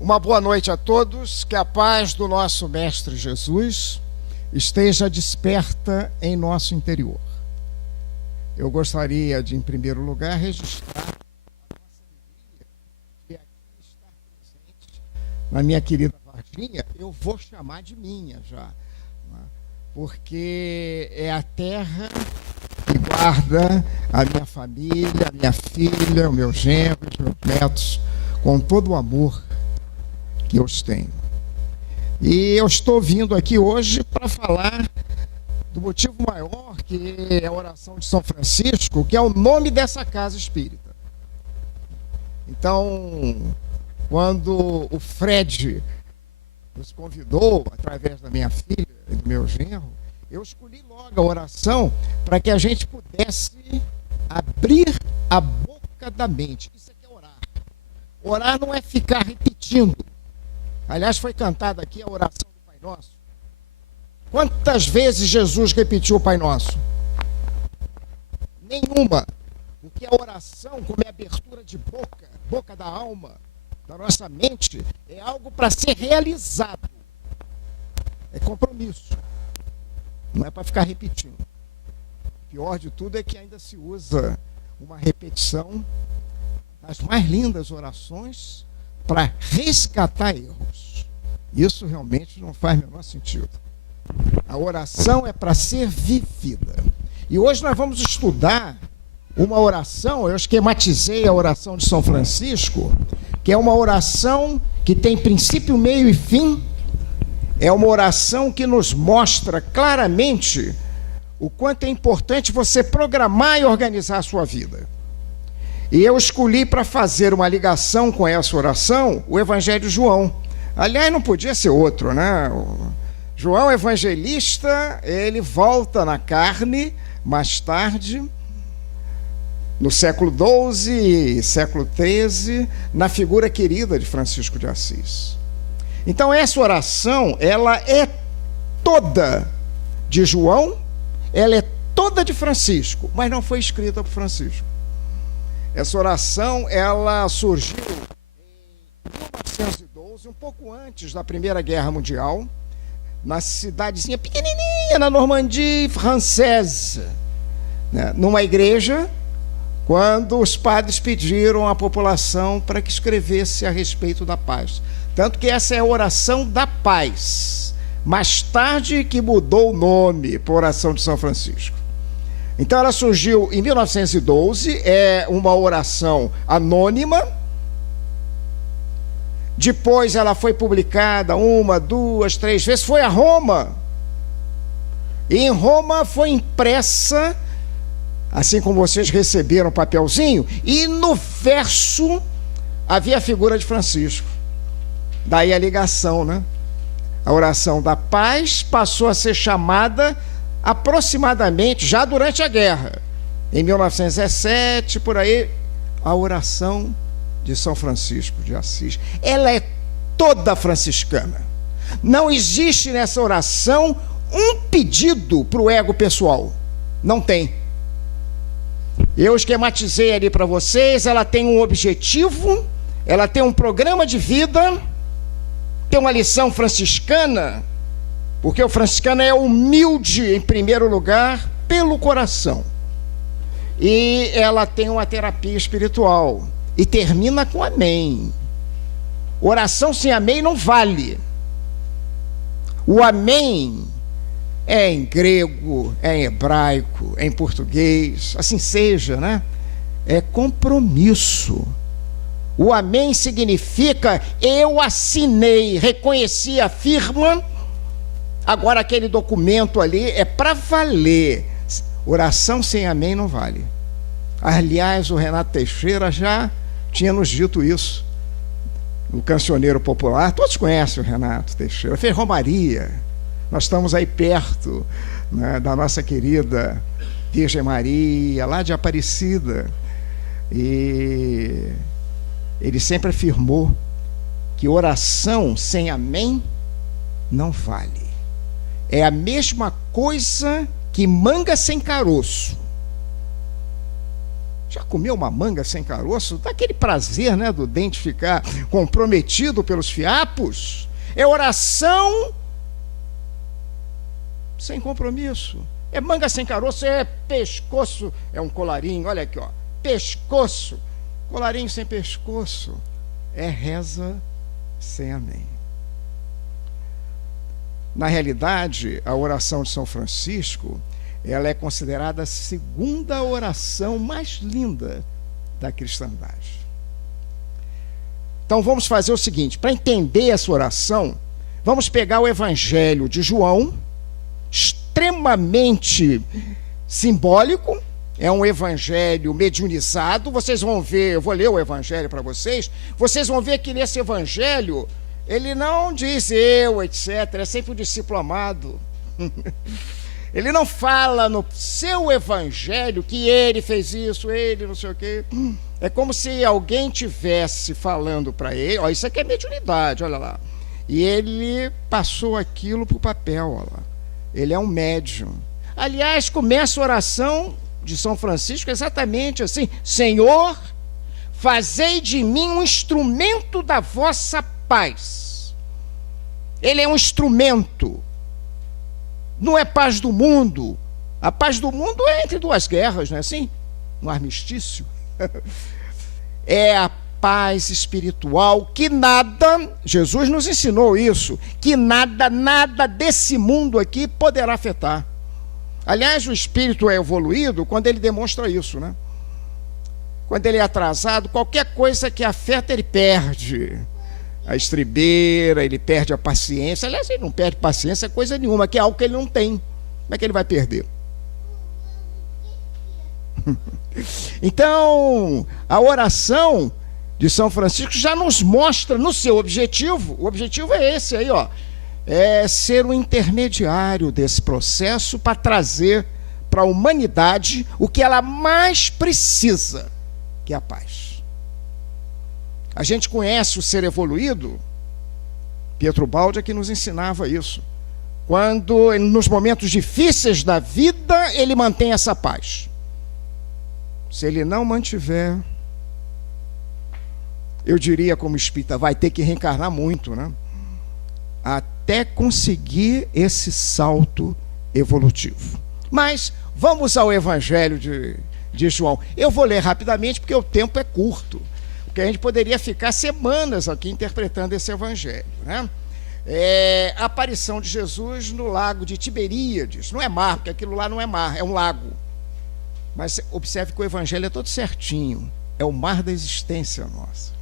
Uma boa noite a todos, que a paz do nosso Mestre Jesus esteja desperta em nosso interior. Eu gostaria de, em primeiro lugar, registrar a nossa alegria de aqui estar presente na minha querida Varginha. Eu vou chamar de minha já, porque é a terra que guarda a minha família, a minha filha, o meu genro, os meus netos, com todo o amor que eu os tenho. E eu estou vindo aqui hoje para falar do motivo maior, que é a oração de São Francisco, que é o nome dessa casa espírita. Então, quando o Fred nos convidou, através da minha filha e do meu genro, eu escolhi logo a oração para que a gente pudesse abrir a boca da mente. Isso aqui é orar. Orar não é ficar repetindo. Aliás, foi cantada aqui a oração do Pai Nosso. Quantas vezes Jesus repetiu o Pai Nosso? Nenhuma. Porque a oração, como é abertura de boca, boca da alma, da nossa mente, é algo para ser realizado. É compromisso. Não é para ficar repetindo. O pior de tudo é que ainda se usa uma repetição das mais lindas orações para resgatar erros. Isso realmente não faz o menor sentido. A oração é para ser vivida. E hoje nós vamos estudar uma oração, eu esquematizei a oração de São Francisco, que é uma oração que tem princípio, meio e fim. É uma oração que nos mostra claramente o quanto é importante você programar e organizar a sua vida. E eu escolhi para fazer uma ligação com essa oração o Evangelho de João. Aliás, não podia ser outro, né? O João Evangelista, ele volta na carne mais tarde, no século XII, século XIII, na figura querida de Francisco de Assis. Então essa oração, ela é toda de João, ela é toda de Francisco, mas não foi escrita por Francisco. Essa oração, ela surgiu em 1912, um pouco antes da Primeira Guerra Mundial, na cidadezinha pequenininha, na Normandie Française, né, numa igreja, quando os padres pediram à população para que escrevesse a respeito da paz. Tanto que essa é a oração da paz. Mais tarde que mudou o nome por oração de São Francisco. Então ela surgiu em 1912, é uma oração anônima. Depois ela foi publicada 1, 2, 3 vezes, foi a Roma. E em Roma foi impressa, assim como vocês receberam o papelzinho, e no verso havia a figura de Francisco. Daí a ligação, né? A oração da paz passou a ser chamada aproximadamente, já durante a guerra, em 1917, por aí, a oração de São Francisco de Assis. Ela é toda franciscana. Não existe nessa oração um pedido para o ego pessoal. Não tem. Eu esquematizei ali para vocês, ela tem um objetivo, ela tem um programa de vida, tem uma lição franciscana, porque o franciscano é humilde, em primeiro lugar, pelo coração. E ela tem uma terapia espiritual. E termina com amém. Oração sem amém não vale. O amém é em grego, é em hebraico, é em português, assim seja, né? É compromisso. O amém significa eu assinei, reconheci a firma. Agora aquele documento ali é para valer. Oração sem amém não vale. Aliás, o Renato Teixeira já tinha nos dito isso. O cancioneiro popular, todos conhecem o Renato Teixeira, fez romaria. Nós estamos aí perto, né, da nossa querida Virgem Maria, lá de Aparecida. E ele sempre afirmou que oração sem amém não vale. É a mesma coisa que manga sem caroço. Já comeu uma manga sem caroço? Dá aquele prazer, né, do dente ficar comprometido pelos fiapos. É oração sem compromisso. É manga sem caroço, é pescoço, é um colarinho, olha aqui, ó, pescoço, colarinho sem pescoço, é reza sem amém. Na realidade, a oração de São Francisco, ela é considerada a segunda oração mais linda da cristandade. Então vamos fazer o seguinte, para entender essa oração, vamos pegar o Evangelho de João, extremamente simbólico, é um evangelho mediunizado. Vocês vão ver, eu vou ler o evangelho para vocês, vocês vão ver que nesse evangelho ele não diz eu, etc., é sempre o discípulo amado. Ele não fala no seu evangelho que ele fez isso, ele não sei o quê. É como se alguém tivesse falando para ele, ó, isso aqui é mediunidade, olha lá, e ele passou aquilo para o papel, olha lá. Ele é um médium. Aliás, começa a oração de São Francisco exatamente assim: Senhor, fazei de mim um instrumento da vossa paz. Ele é um instrumento. Não é paz do mundo. A paz do mundo é entre duas guerras, não é assim? Um armistício. É a paz espiritual que nada, Jesus nos ensinou isso, que nada desse mundo aqui poderá afetar. Aliás, o espírito é evoluído quando ele demonstra isso, né? Quando ele é atrasado, qualquer coisa que afeta, ele perde a estribeira, ele perde a paciência. Aliás, ele não perde paciência coisa nenhuma, que é algo que ele não tem. Como é que ele vai perder? Então, a oração de São Francisco já nos mostra no seu objetivo. O objetivo é esse aí, ó, é ser o intermediário desse processo para trazer para a humanidade o que ela mais precisa, que é a paz. A gente conhece o ser evoluído, Pietro Baldi é que nos ensinava isso. Quando, nos momentos difíceis da vida, ele mantém essa paz. Se ele não mantiver, eu diria como espírita, vai ter que reencarnar muito, né? Até conseguir esse salto evolutivo. Mas vamos ao Evangelho de João. Eu vou ler rapidamente porque o tempo é curto, porque a gente poderia ficar semanas aqui interpretando esse Evangelho, né? A aparição de Jesus no lago de Tiberíades. Não é mar, porque aquilo lá não é mar, é um lago. Mas observe que o Evangelho é todo certinho. É o mar da existência nossa.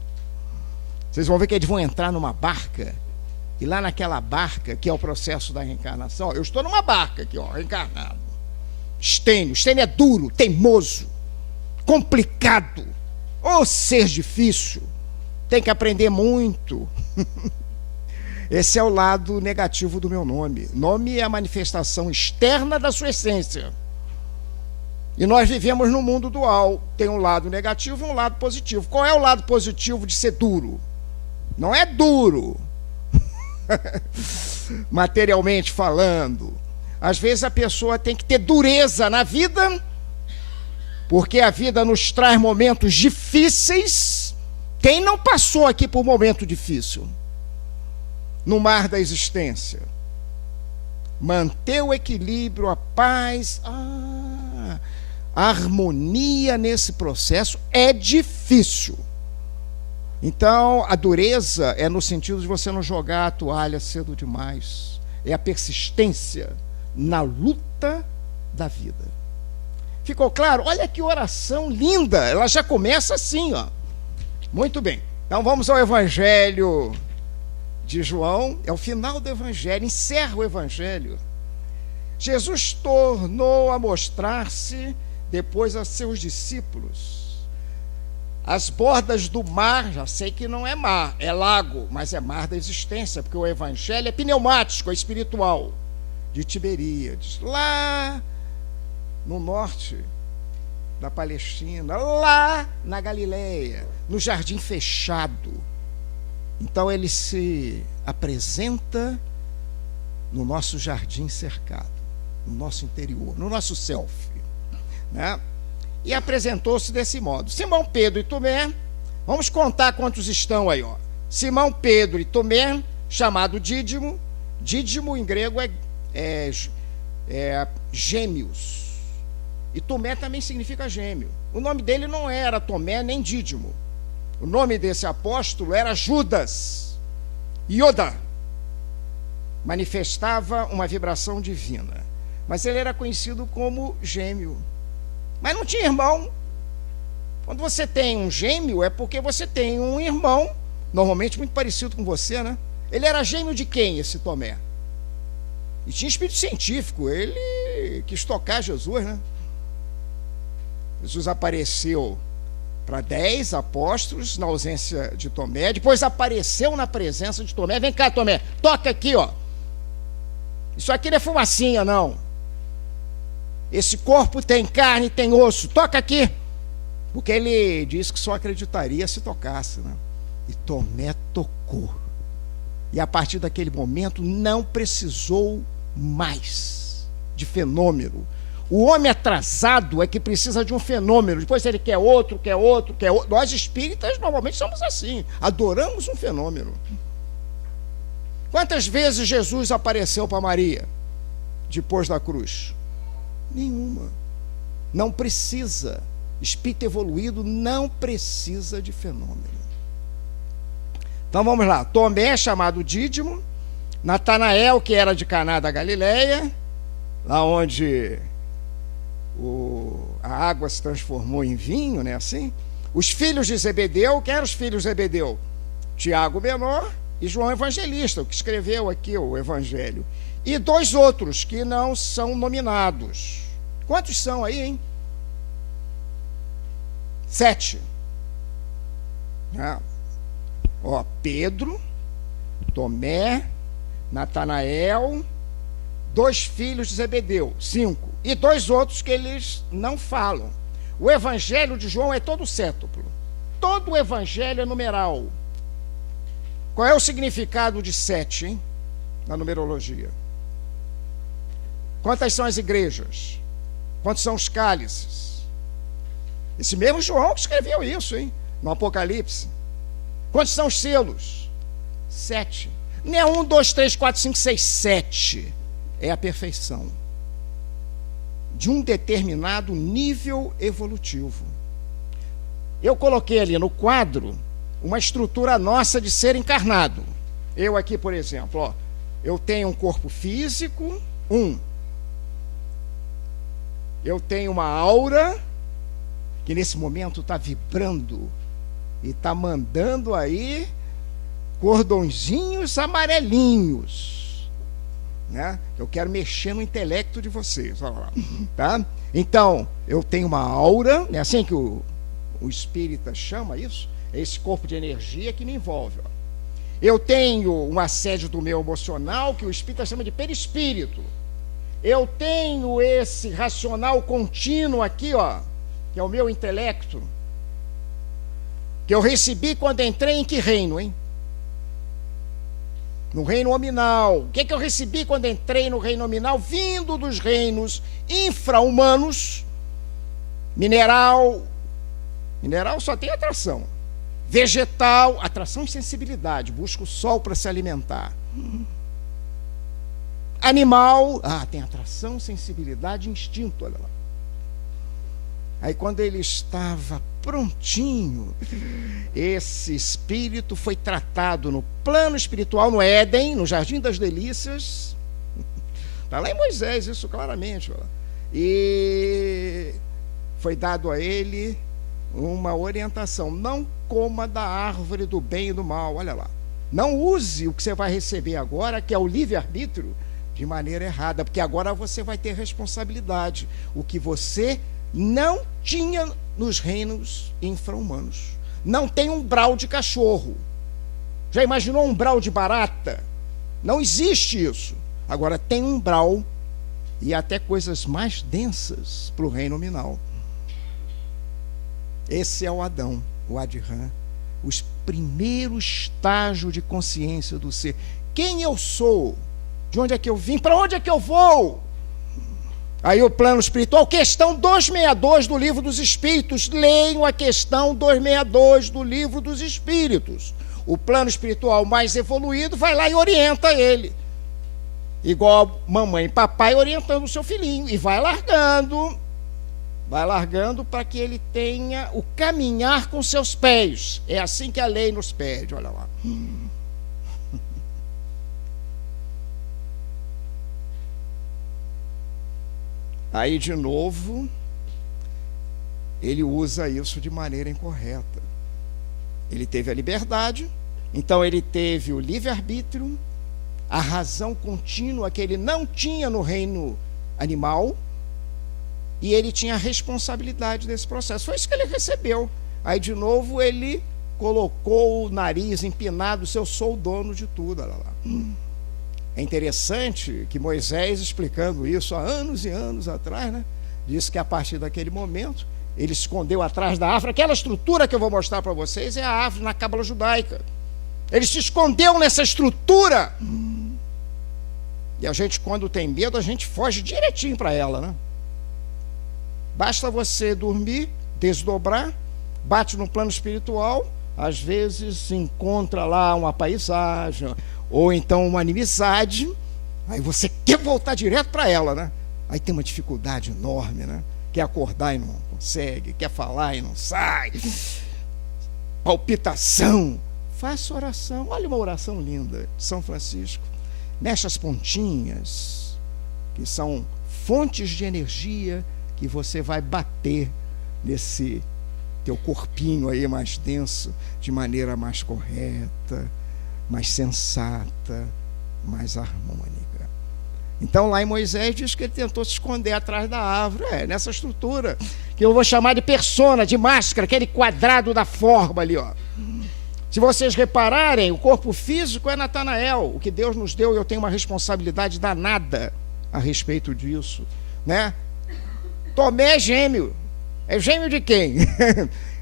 Vocês vão ver que eles vão entrar numa barca, e lá naquela barca, que é o processo da reencarnação, ó, eu estou numa barca aqui, ó, reencarnado. Estênio é duro, teimoso, complicado, ou ser difícil, tem que aprender muito. Esse é o lado negativo do meu nome. Nome é a manifestação externa da sua essência. E nós vivemos no mundo dual. Tem um lado negativo e um lado positivo. Qual é o lado positivo de ser duro? Não é duro, materialmente falando. Às vezes a pessoa tem que ter dureza na vida, porque a vida nos traz momentos difíceis. Quem não passou aqui por um momento difícil? No mar da existência. Manter o equilíbrio, a paz, a harmonia nesse processo é difícil. Então, a dureza é no sentido de você não jogar a toalha cedo demais. É a persistência na luta da vida. Ficou claro? Olha que oração linda. Ela já começa assim, ó. Muito bem. Então, vamos ao Evangelho de João. É o final do Evangelho. Encerra o Evangelho. Jesus tornou a mostrar-se depois a seus discípulos. As bordas do mar, já sei que não é mar, é lago, mas é mar da existência, porque o Evangelho é pneumático, é espiritual, de Tiberíades, lá no norte da Palestina, lá na Galileia, no jardim fechado. Então ele se apresenta no nosso jardim cercado, no nosso interior, no nosso self, né? e apresentou-se desse modo. Simão Pedro e Tomé, vamos contar quantos estão aí, ó. Simão Pedro e Tomé, chamado Dídimo. Dídimo em grego é gêmeos. E Tomé também significa gêmeo. O nome dele não era Tomé nem Dídimo. O nome desse apóstolo era Judas. Ioda. Manifestava uma vibração divina. Mas ele era conhecido como gêmeo. Mas não tinha irmão. Quando você tem um gêmeo, é porque você tem um irmão, normalmente muito parecido com você, né? Ele era gêmeo de quem, esse Tomé? E tinha espírito científico, ele quis tocar Jesus, né? Jesus apareceu para 10 apóstolos na ausência de Tomé, depois apareceu na presença de Tomé. Vem cá, Tomé, toca aqui, ó. Isso aqui não é fumacinha, não. Esse corpo tem carne, tem osso, toca aqui. Porque ele disse que só acreditaria se tocasse, né? E Tomé tocou. E a partir daquele momento não precisou mais de fenômeno. O homem atrasado é que precisa de um fenômeno. Depois ele quer outro, quer outro, quer outro. Nós espíritas normalmente somos assim. Adoramos um fenômeno. Quantas vezes Jesus apareceu para Maria depois da cruz? Nenhuma. Não precisa. Espírito evoluído não precisa de fenômeno. Então vamos lá. Tomé, chamado Dídimo. Natanael, que era de Caná da Galileia, lá onde a água se transformou em vinho, né, assim. Os filhos de Zebedeu. Quem eram os filhos de Zebedeu? Tiago menor e João Evangelista, o que escreveu aqui o Evangelho. E 2 outros que não são nominados. Quantos são aí, hein? 7. Ó, Pedro, Tomé, Natanael, 2 filhos de Zebedeu, 5. E 2 outros que eles não falam. O Evangelho de João é todo cétuplo. Todo o Evangelho é numeral. Qual é o significado de 7, hein? Na numerologia. Quantas são as igrejas? Quantos são os cálices? Esse mesmo João que escreveu isso, hein? No Apocalipse. Quantos são os selos? 7. Não é 1, 2, 3, 4, 5, 6, 7. É a perfeição de um determinado nível evolutivo. Eu coloquei ali no quadro uma estrutura nossa de ser encarnado. Eu aqui, por exemplo, ó, eu tenho um corpo físico, 1. Eu tenho uma aura que nesse momento está vibrando e está mandando aí cordõezinhos amarelinhos, né? Eu quero mexer no intelecto de vocês, olha lá, tá? Então, eu tenho uma aura, é assim que o espírita chama isso, é esse corpo de energia que me envolve, ó. Eu tenho um assédio do meu emocional, que o espírita chama de perispírito. Eu tenho esse racional contínuo aqui, ó, que é o meu intelecto, que eu recebi quando entrei em que reino, hein? No reino nominal. O que é que eu recebi quando entrei no reino nominal? Vindo dos reinos infra-humanos. Mineral só tem atração. Vegetal, atração e sensibilidade. Busca o sol para se alimentar. Animal, tem atração, sensibilidade e instinto, olha lá. Aí quando ele estava prontinho, esse espírito foi tratado no plano espiritual, no Éden, no Jardim das Delícias. Está lá em Moisés, isso claramente. Ó. E foi dado a ele uma orientação: não coma da árvore do bem e do mal, olha lá. Não use o que você vai receber agora, que é o livre-arbítrio, de maneira errada, porque agora você vai ter responsabilidade. O que você não tinha nos reinos infra-humanos. Não tem umbral de cachorro. Já imaginou um umbral de barata? Não existe isso. Agora tem umbral e até coisas mais densas para o reino nominal. Esse é o Adão, o Adhan, os primeiros estágios de consciência do ser. Quem eu sou? De onde é que eu vim? Para onde é que eu vou? Aí o plano espiritual, questão 262 do Livro dos Espíritos. Leiam a questão 262 do Livro dos Espíritos. O plano espiritual mais evoluído vai lá e orienta ele. Igual mamãe e papai orientando o seu filhinho. E vai largando para que ele tenha o caminhar com seus pés. É assim que a lei nos pede, olha lá. Aí, de novo, ele usa isso de maneira incorreta. Ele teve a liberdade, então ele teve o livre-arbítrio, a razão contínua que ele não tinha no reino animal, e ele tinha a responsabilidade desse processo. Foi isso que ele recebeu. Aí, de novo, ele colocou o nariz empinado, eu sou o dono de tudo, olha lá. É interessante que Moisés, explicando isso há anos e anos atrás, né, disse que a partir daquele momento, ele escondeu atrás da árvore, aquela estrutura que eu vou mostrar para vocês é a árvore na cábala judaica. Ele se escondeu nessa estrutura. E a gente, quando tem medo, a gente foge direitinho para ela, né? Basta você dormir, desdobrar, bate no plano espiritual, às vezes encontra lá uma paisagem, ou então uma inimizade, aí você quer voltar direto para ela, né? Aí tem uma dificuldade enorme, né? Quer acordar e não consegue, quer falar e não sai, palpitação. Faça oração, olha uma oração linda de São Francisco. Mexe as pontinhas, que são fontes de energia que você vai bater nesse teu corpinho aí mais denso, de maneira mais correta, mais sensata, mais harmônica. Então lá em Moisés diz que ele tentou se esconder atrás da árvore, nessa estrutura, que eu vou chamar de persona, de máscara, aquele quadrado da forma ali, ó. Se vocês repararem, o corpo físico é Natanael, o que Deus nos deu, eu tenho uma responsabilidade danada a respeito disso, né? Tomé é gêmeo de quem?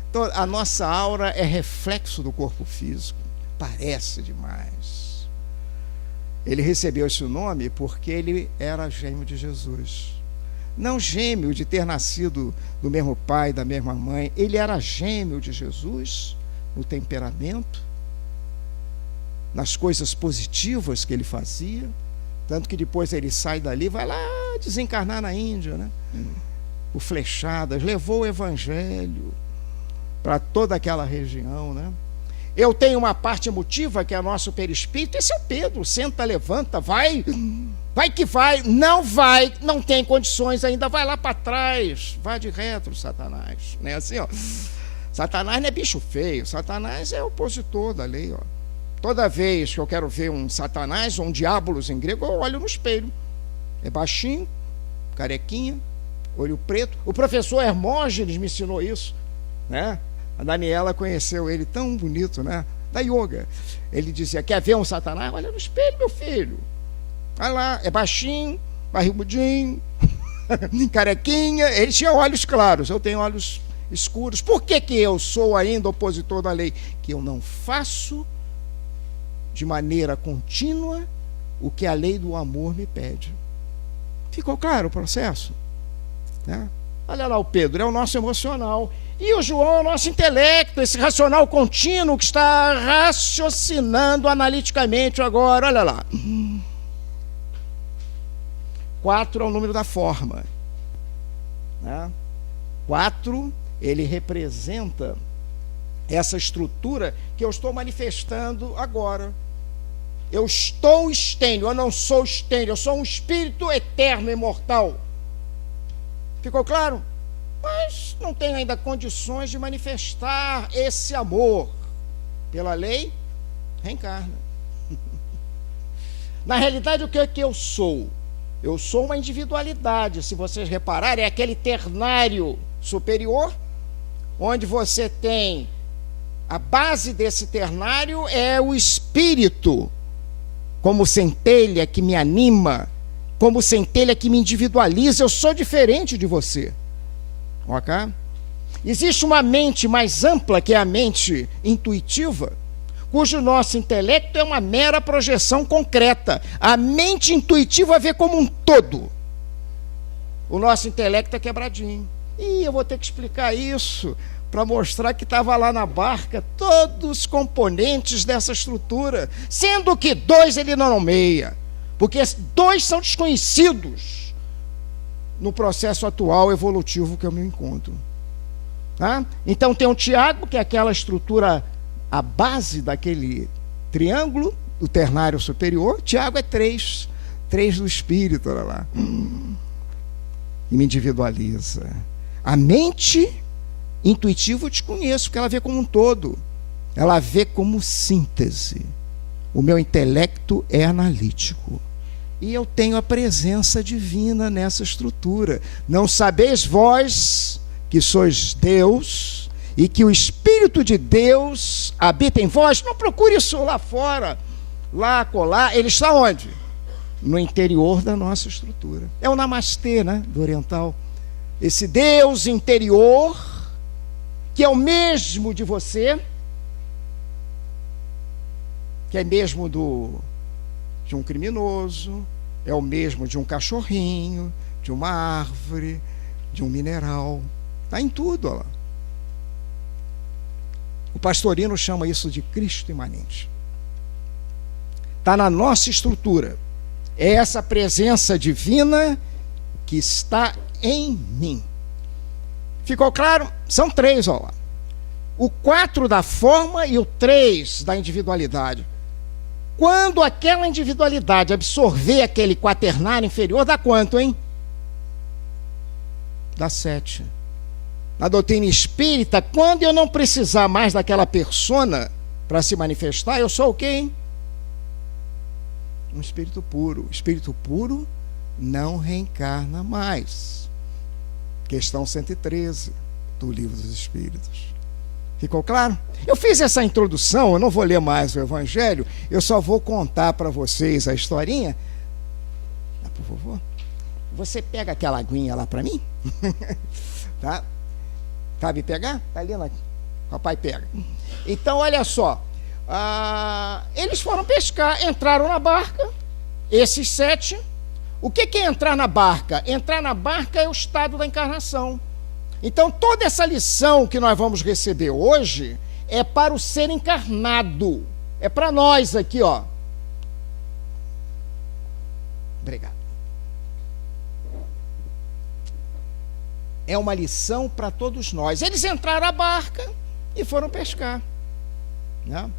Então, a nossa aura é reflexo do corpo físico, parece demais. Ele recebeu esse nome porque ele era gêmeo de Jesus. Não gêmeo de ter nascido do mesmo pai, da mesma mãe. Ele era gêmeo de Jesus no temperamento, nas coisas positivas que ele fazia. Tanto que depois ele sai dali, vai lá desencarnar na Índia, né? Por flechadas, levou o evangelho para toda aquela região, né? Eu tenho uma parte emotiva que é nosso perispírito. Esse é o Pedro, senta, levanta, vai que vai, não tem condições ainda, vai lá para trás, vai de retro, Satanás, né? Assim, ó, Satanás não é bicho feio, Satanás é opositor da lei, ó. Toda vez que eu quero ver um Satanás ou um diabolos em grego, eu olho no espelho, é baixinho, carequinha, olho preto. O professor Hermógenes me ensinou isso, né? A Daniela conheceu ele, tão bonito, né? Da yoga. Ele dizia, quer ver um Satanás? Olha no espelho, meu filho. Olha lá, é baixinho, barrigudinho, carequinha. Ele tinha olhos claros, eu tenho olhos escuros. Por que eu sou ainda opositor da lei? Que eu não faço de maneira contínua o que a lei do amor me pede. Ficou claro o processo? Né? Olha lá o Pedro, é o nosso emocional. E o João é o nosso intelecto, esse racional contínuo que está raciocinando analiticamente agora. Olha lá. 4 é o número da forma. Né? 4, ele representa essa estrutura que eu estou manifestando agora. Eu estou estênio, eu não sou estênio, eu sou um espírito eterno, imortal. Ficou claro? Mas não tenho ainda condições de manifestar esse amor. Pela lei, reencarna. Na realidade, o que é que eu sou? Eu sou uma individualidade. Se vocês repararem, é aquele ternário superior, onde você tem a base desse ternário é o espírito, como centelha que me anima, como centelha que me individualiza. Eu sou diferente de você. Ok? Existe uma mente mais ampla, que é a mente intuitiva, cujo nosso intelecto é uma mera projeção concreta. A mente intuitiva vê como um todo. O nosso intelecto é quebradinho. E eu vou ter que explicar isso para mostrar que estava lá na barca todos os componentes dessa estrutura, sendo que 2 ele não nomeia, porque 2 são desconhecidos no processo atual evolutivo que eu me encontro. Tá? Então tem o Tiago, que é aquela estrutura, a base daquele triângulo, o ternário superior. Tiago é 3 do espírito, olha lá. E me individualiza. A mente intuitiva eu desconheço, porque ela vê como um todo. Ela vê como síntese. O meu intelecto é analítico. E eu tenho a presença divina nessa estrutura. Não sabeis vós que sois Deus e que o Espírito de Deus habita em vós? Não procure isso lá fora, lá, colar. Ele está onde? No interior da nossa estrutura. É o namastê, né, do oriental. Esse Deus interior, que é o mesmo de você, que é mesmo de um criminoso, é o mesmo de um cachorrinho, de uma árvore, de um mineral. Está em tudo, olha lá. O pastorino chama isso de Cristo imanente. Está na nossa estrutura. É essa presença divina que está em mim. Ficou claro? São 3, olha lá. O 4 da forma e o 3 da individualidade. Quando aquela individualidade absorver aquele quaternário inferior, dá quanto, hein? Dá 7. Na doutrina espírita, quando eu não precisar mais daquela persona para se manifestar, eu sou o quê, hein? Um espírito puro. O espírito puro não reencarna mais. Questão 113 do Livro dos Espíritos. Ficou claro? Eu fiz essa introdução, eu não vou ler mais o Evangelho, eu só vou contar para vocês a historinha. Por favor, você pega aquela aguinha lá para mim? Tá? Cabe pegar? Está ali, lá. Papai pega. Então, olha só. Eles foram pescar, entraram na barca, esses 7. O que é entrar na barca? Entrar na barca é o estado da encarnação. Então, toda essa lição que nós vamos receber hoje é para o ser encarnado. É para nós aqui, ó. Obrigado. É uma lição para todos nós. Eles entraram na barca e foram pescar. Né?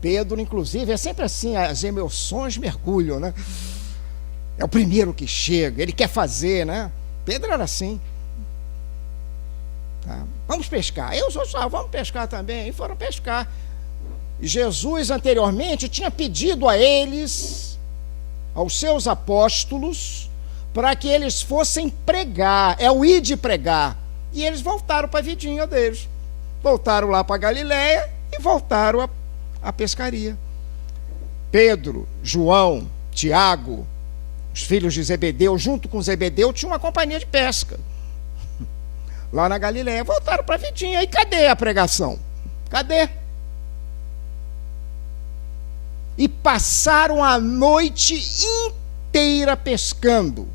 Pedro, inclusive, é sempre assim, as emoções mergulham, né? É o primeiro que chega, ele quer fazer, né? Pedro era assim. Tá? Vamos pescar. Eu sou só, vamos pescar também. E foram pescar. E Jesus, anteriormente, tinha pedido a eles, aos seus apóstolos, para que eles fossem pregar. É o ir de pregar. E eles voltaram para a vidinha deles. Voltaram lá para Galiléia e voltaram à pescaria. Pedro, João, Tiago, os filhos de Zebedeu, junto com Zebedeu, tinha uma companhia de pesca. Lá na Galiléia, voltaram para a vidinha. E cadê a pregação? Cadê? E passaram a noite inteira pescando.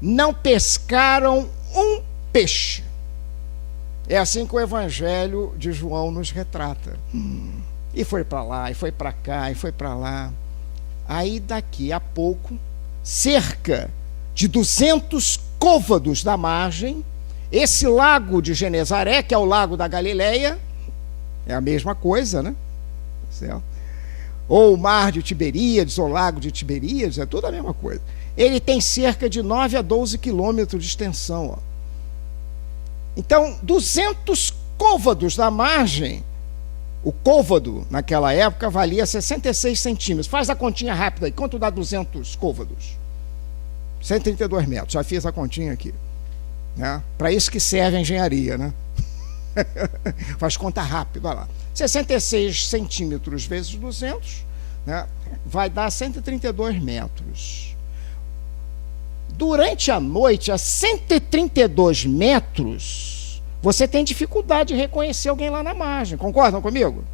Não pescaram um peixe. É assim que o Evangelho de João nos retrata. E foi para lá, e foi para cá, e foi para lá. Aí daqui a pouco, cerca de 200 côvados da margem, esse lago de Genezaré, que é o lago da Galileia, é a mesma coisa, né? Certo? Ou o mar de Tiberíades, ou o lago de Tiberíades, é tudo a mesma coisa. Ele tem cerca de 9 a 12 quilômetros de extensão. Ó. Então, 200 côvados da margem, o côvado, naquela época, valia 66 centímetros. Faz a continha rápida aí. Quanto dá 200 côvados? 132 metros. Já fiz a continha aqui. Né? Para isso que serve a engenharia, né? Faz conta rápido, olha lá. 66 centímetros vezes 200, né? Vai dar 132 metros. Durante a noite, a 132 metros, você tem dificuldade de reconhecer alguém lá na margem. Concordam comigo?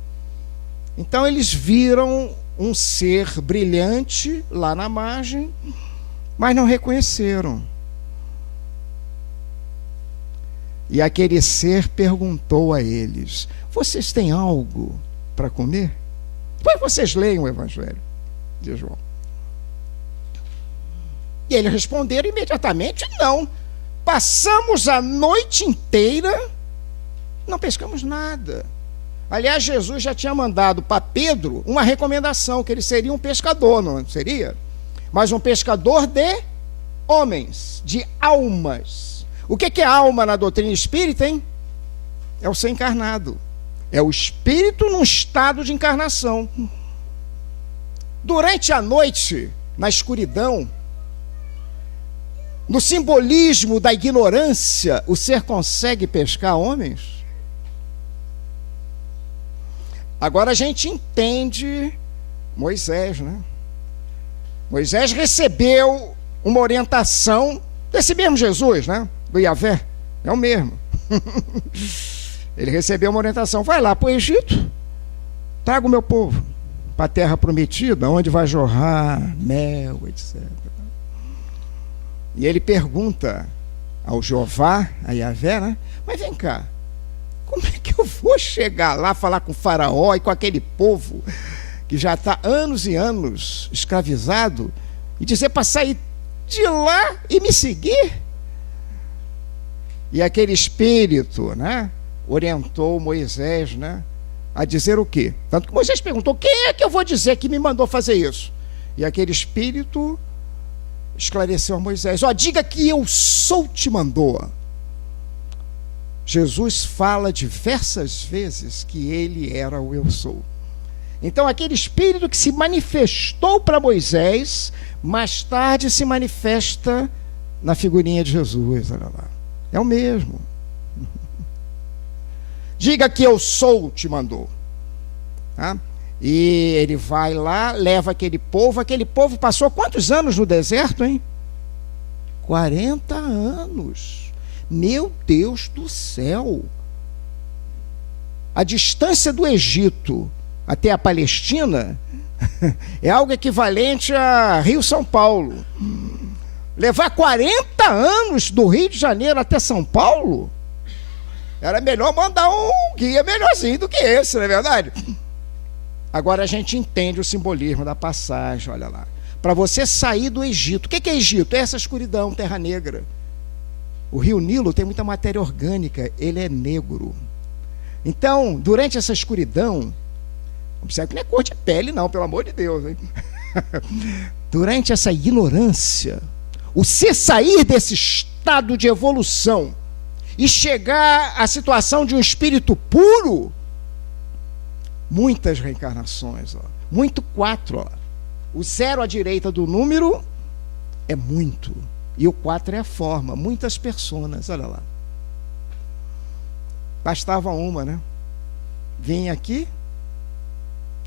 Então, eles viram um ser brilhante lá na margem, mas não reconheceram. E aquele ser perguntou a eles: vocês têm algo para comer? Depois vocês leiam o Evangelho de João. E eles responderam imediatamente: não. Passamos a noite inteira, não pescamos nada. Aliás, Jesus já tinha mandado para Pedro uma recomendação, que ele seria um pescador, não seria? Mas um pescador de homens, de almas. O que é alma na doutrina espírita, hein? É o ser encarnado. É o espírito num estado de encarnação. Durante a noite, na escuridão, no simbolismo da ignorância, o ser consegue pescar homens? Agora a gente entende Moisés, né? Moisés recebeu uma orientação desse mesmo Jesus, né? Do Yahvé, é o mesmo. Ele recebeu uma orientação: vai lá para o Egito, traga o meu povo para a terra prometida, onde vai jorrar mel, etc. E ele pergunta ao Jeová, a Yahvé, né? Mas vem cá, como é que eu vou chegar lá, falar com o faraó e com aquele povo que já está anos e anos escravizado, e dizer para sair de lá e me seguir? E aquele espírito, né, orientou Moisés, né, a dizer o quê? Tanto que Moisés perguntou: quem é que eu vou dizer que me mandou fazer isso? E aquele espírito esclareceu a Moisés: ó, diga que eu sou te mandou. Jesus fala diversas vezes que ele era o eu sou. Então aquele espírito que se manifestou para Moisés, mais tarde se manifesta na figurinha de Jesus, olha lá. É o mesmo. Diga que eu sou te mandou. Tá? E ele vai lá, leva aquele povo passou quantos anos no deserto, hein? 40 anos. Meu Deus do céu! A distância do Egito até a Palestina é algo equivalente a Rio-São Paulo. Levar 40 anos do Rio de Janeiro até São Paulo, era melhor mandar um guia melhorzinho do que esse, não é verdade? Agora a gente entende o simbolismo da passagem, olha lá. Para você sair do Egito. O que é Egito? É essa escuridão, terra negra. O rio Nilo tem muita matéria orgânica, ele é negro. Então, durante essa escuridão, observe que não é cor de pele não, pelo amor de Deus, hein? Durante essa ignorância, o ser sair desse estado de evolução e chegar à situação de um espírito puro, muitas reencarnações, ó. Muito 4, ó. O 0 à direita do número é muito, e o 4 é a forma, muitas personas, olha lá. Bastava uma, né? Vinha aqui,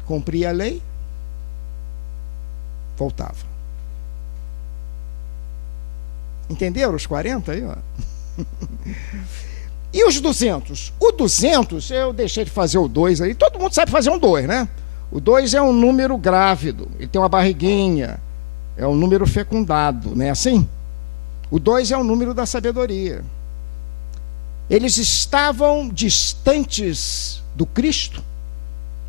cumpria a lei, voltava. Entenderam os 40 aí, ó? E os 200? O 200, eu deixei de fazer o 2 aí. Todo mundo sabe fazer um 2, né? O 2 é um número grávido, ele tem uma barriguinha, é um número fecundado, não é assim? O 2 é o número da sabedoria. Eles estavam distantes do Cristo,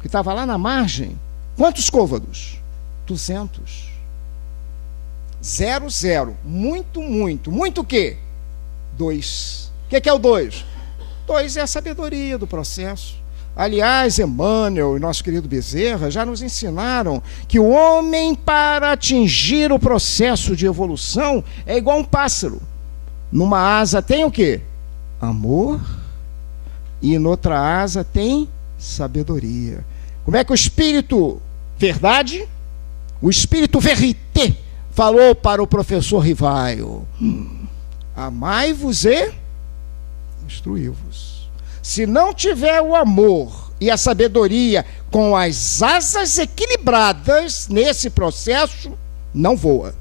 que estava lá na margem. Quantos côvados? 200. 0, 0. Muito o quê? 2. O que é o 2? 2 é a sabedoria do processo. Aliás, Emmanuel e nosso querido Bezerra já nos ensinaram que o homem, para atingir o processo de evolução, é igual um pássaro. Numa asa tem o quê? Amor. E noutra asa tem sabedoria. Como é que o espírito verdade, o espírito verité, falou para o professor Rivaio: amai-vos e instruí-vos. Se não tiver o amor e a sabedoria com as asas equilibradas nesse processo, não voa.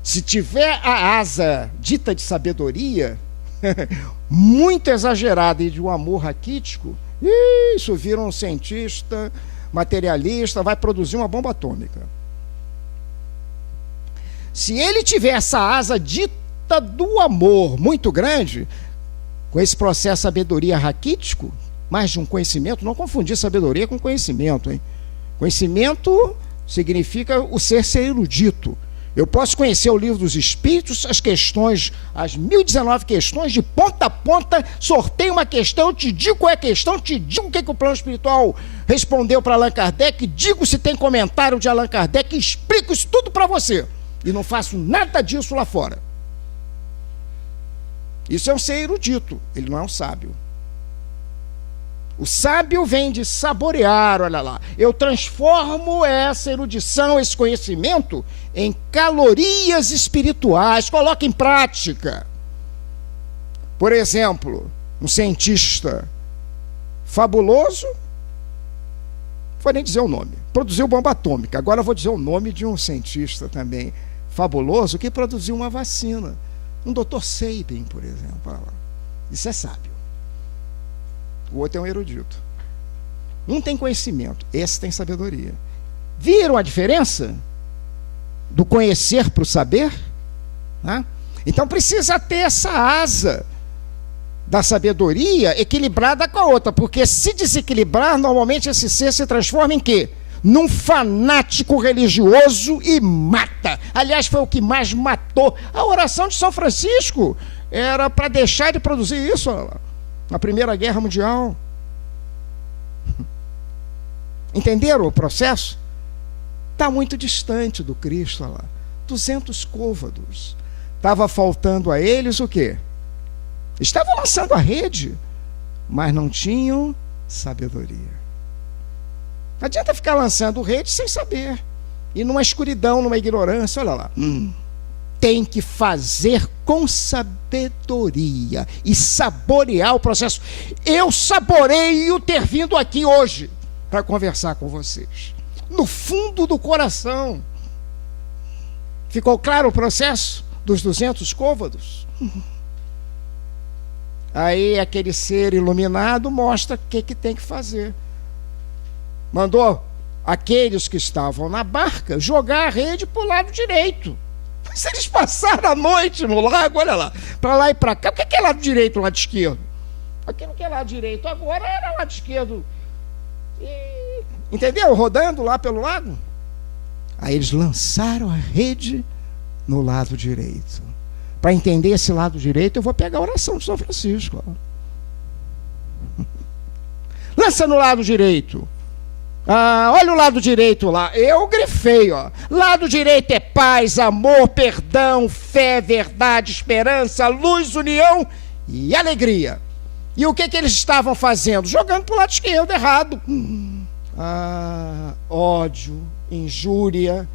Se tiver a asa dita de sabedoria, muito exagerada, e de um amor raquítico, isso vira um cientista materialista, vai produzir uma bomba atômica. Se ele tiver essa asa dita conta do amor muito grande, com esse processo de sabedoria raquítico, mais de um conhecimento, não confundir sabedoria com conhecimento, hein? Conhecimento significa o ser erudito. Eu posso conhecer o livro dos Espíritos, as questões, as 1019 questões, de ponta a ponta, sorteio uma questão, te digo qual é a questão, te digo o que o plano espiritual respondeu para Allan Kardec, digo se tem comentário de Allan Kardec, explico isso tudo para você. E não faço nada disso lá fora. Isso é um ser erudito, ele não é um sábio. O sábio vem de saborear, olha lá. Eu transformo essa erudição, esse conhecimento, em calorias espirituais, coloca em prática. Por exemplo, um cientista fabuloso, não vou nem dizer o nome, produziu bomba atômica. Agora eu vou dizer o nome de um cientista também fabuloso que produziu uma vacina. Um Dr. Sabin, por exemplo. Olha lá. Isso é sábio. O outro é um erudito. Um tem conhecimento, esse tem sabedoria. Viram a diferença do conhecer para o saber? Né? Então precisa ter essa asa da sabedoria equilibrada com a outra, porque se desequilibrar, normalmente esse ser se transforma em quê? Num fanático religioso e mata. Aliás, foi o que mais matou. A oração de São Francisco era para deixar de produzir isso, olha lá. Na Primeira Guerra Mundial. Entenderam o processo? Está muito distante do Cristo, olha lá. 200 côvados. Estava faltando a eles o quê? Estavam lançando a rede, mas não tinham sabedoria. Não adianta ficar lançando rede sem saber. E numa escuridão, numa ignorância, olha lá. Tem que fazer com sabedoria e saborear o processo. Eu saboreio ter vindo aqui hoje para conversar com vocês. No fundo do coração. Ficou claro o processo dos 200 côvados? Aí aquele ser iluminado mostra o que tem que fazer. Mandou aqueles que estavam na barca jogar a rede para o lado direito. Mas eles passaram a noite no lago, olha lá, para lá e para cá. O que é lado direito e lado esquerdo? Aquilo que é lado direito agora era lado esquerdo. Entendeu? Rodando lá pelo lago. Aí eles lançaram a rede no lado direito. Para entender esse lado direito, eu vou pegar a oração de São Francisco. Lança no lado direito. Olha o lado direito lá, eu grifei, ó. Lado direito é paz, amor, perdão, fé, verdade, esperança, luz, união e alegria. E o que eles estavam fazendo? Jogando para o lado esquerdo, errado. Ódio, injúria,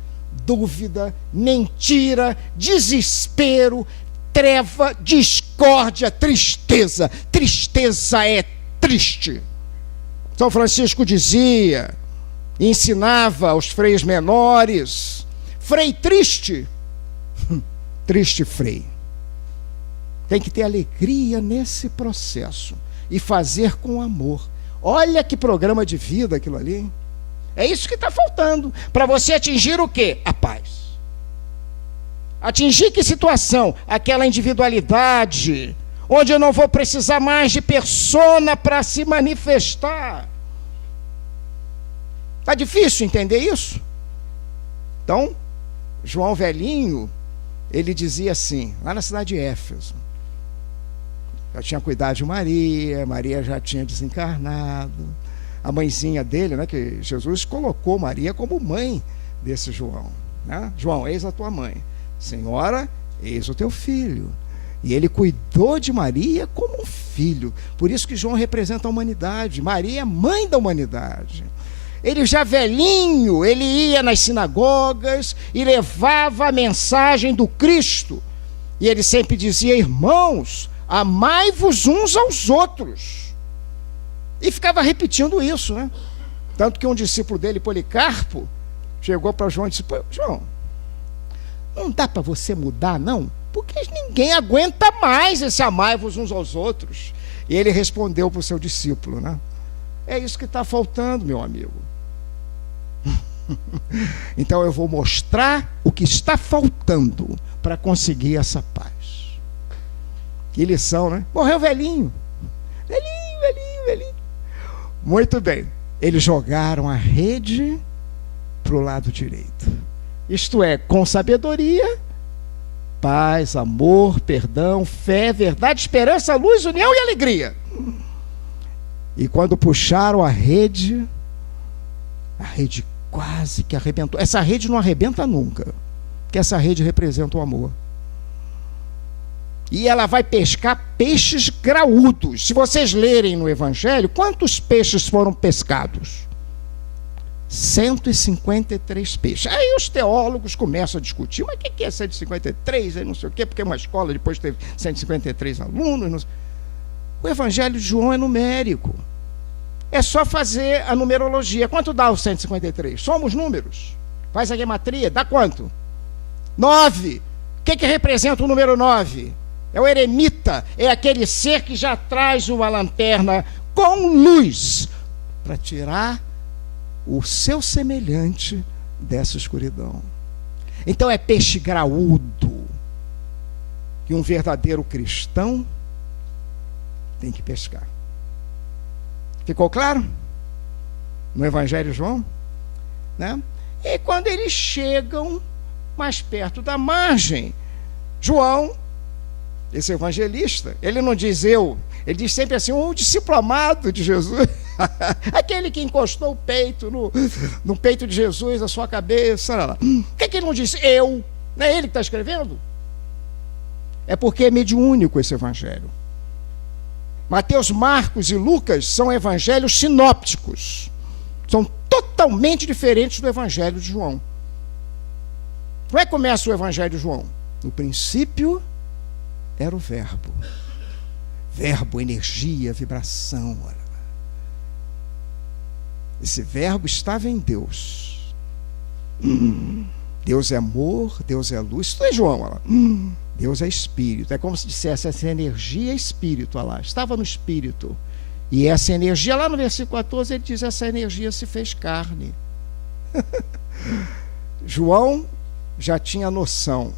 dúvida, mentira, desespero, treva, discórdia, tristeza. Tristeza é triste. São Francisco dizia, ensinava aos freios menores, frei triste, triste frei. Tem que ter alegria nesse processo e fazer com amor. Olha que programa de vida aquilo ali, hein? É isso que está faltando para você atingir o quê? A paz. Atingir que situação? Aquela individualidade onde eu não vou precisar mais de persona para se manifestar. Está difícil entender isso? Então, João Velhinho, ele dizia assim, lá na cidade de Éfeso, já tinha cuidado de Maria, Maria já tinha desencarnado, a mãezinha dele, né, que Jesus colocou Maria como mãe desse João, né? João, eis a tua mãe. Senhora, eis o teu filho. E ele cuidou de Maria como um filho. Por isso que João representa a humanidade. Maria é mãe da humanidade. Ele já velhinho, ele ia nas sinagogas e levava a mensagem do Cristo. E ele sempre dizia, irmãos, amai-vos uns aos outros. E ficava repetindo isso, né? Tanto que um discípulo dele, Policarpo, chegou para João e disse, João, não dá para você mudar, não? Porque ninguém aguenta mais esse amai-vos uns aos outros. E ele respondeu para o seu discípulo, né? É isso que está faltando, meu amigo. Então eu vou mostrar o que está faltando para conseguir essa paz. Que lição, né? Morreu velhinho. Velhinho, velhinho, velhinho. Muito bem. Eles jogaram a rede para o lado direito. Isto é, com sabedoria, paz, amor, perdão, fé, verdade, esperança, luz, união e alegria. E quando puxaram a rede quase que arrebentou. Essa rede não arrebenta nunca, porque essa rede representa o amor. E ela vai pescar peixes graúdos. Se vocês lerem no Evangelho, quantos peixes foram pescados? 153 peixes. Aí os teólogos começam a discutir, mas o que é 153? Aí não sei o quê, porque uma escola depois teve 153 alunos. Não sei. O Evangelho de João é numérico. É só fazer a numerologia. Quanto dá o 153? Somos números. Faz a gematria, dá quanto? 9. O que representa o número 9? É o eremita, é aquele ser que já traz uma lanterna com luz para tirar o seu semelhante dessa escuridão. Então é peixe graúdo que um verdadeiro cristão tem que pescar. Ficou claro? No Evangelho de João? Né? E quando eles chegam mais perto da margem, João, esse evangelista, ele não diz eu, ele diz sempre assim, um discípulo amado de Jesus, aquele que encostou o peito no peito de Jesus, a sua cabeça, lá. Por que ele não diz eu? Não é ele que está escrevendo? É porque é mediúnico esse evangelho. Mateus, Marcos e Lucas são evangelhos sinópticos, são totalmente diferentes do evangelho de João. Como é que começa o evangelho de João? No princípio era o verbo. Verbo, energia, vibração. Esse verbo estava em Deus. Deus é amor, Deus é luz. Isso é João, olha lá. Deus é espírito. É como se dissesse, essa energia é espírito, olha lá. Estava no espírito. E essa energia, lá no versículo 14, ele diz, essa energia se fez carne. João já tinha noção,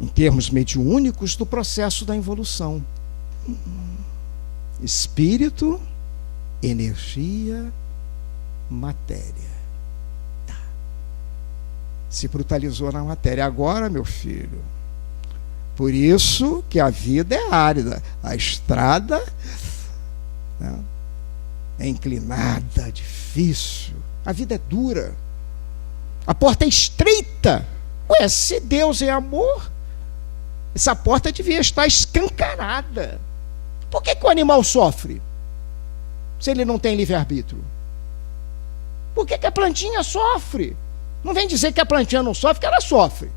em termos mediúnicos, do processo da involução. Espírito, energia, matéria. Tá. Se brutalizou na matéria. Agora, meu filho, por isso que a vida é árida. A estrada, né, é inclinada, difícil. A vida é dura. A porta é estreita. Ué, se Deus é amor, essa porta devia estar escancarada. Por que o animal sofre se ele não tem livre-arbítrio? Por que a plantinha sofre? Não vem dizer que a plantinha não sofre, que ela sofre.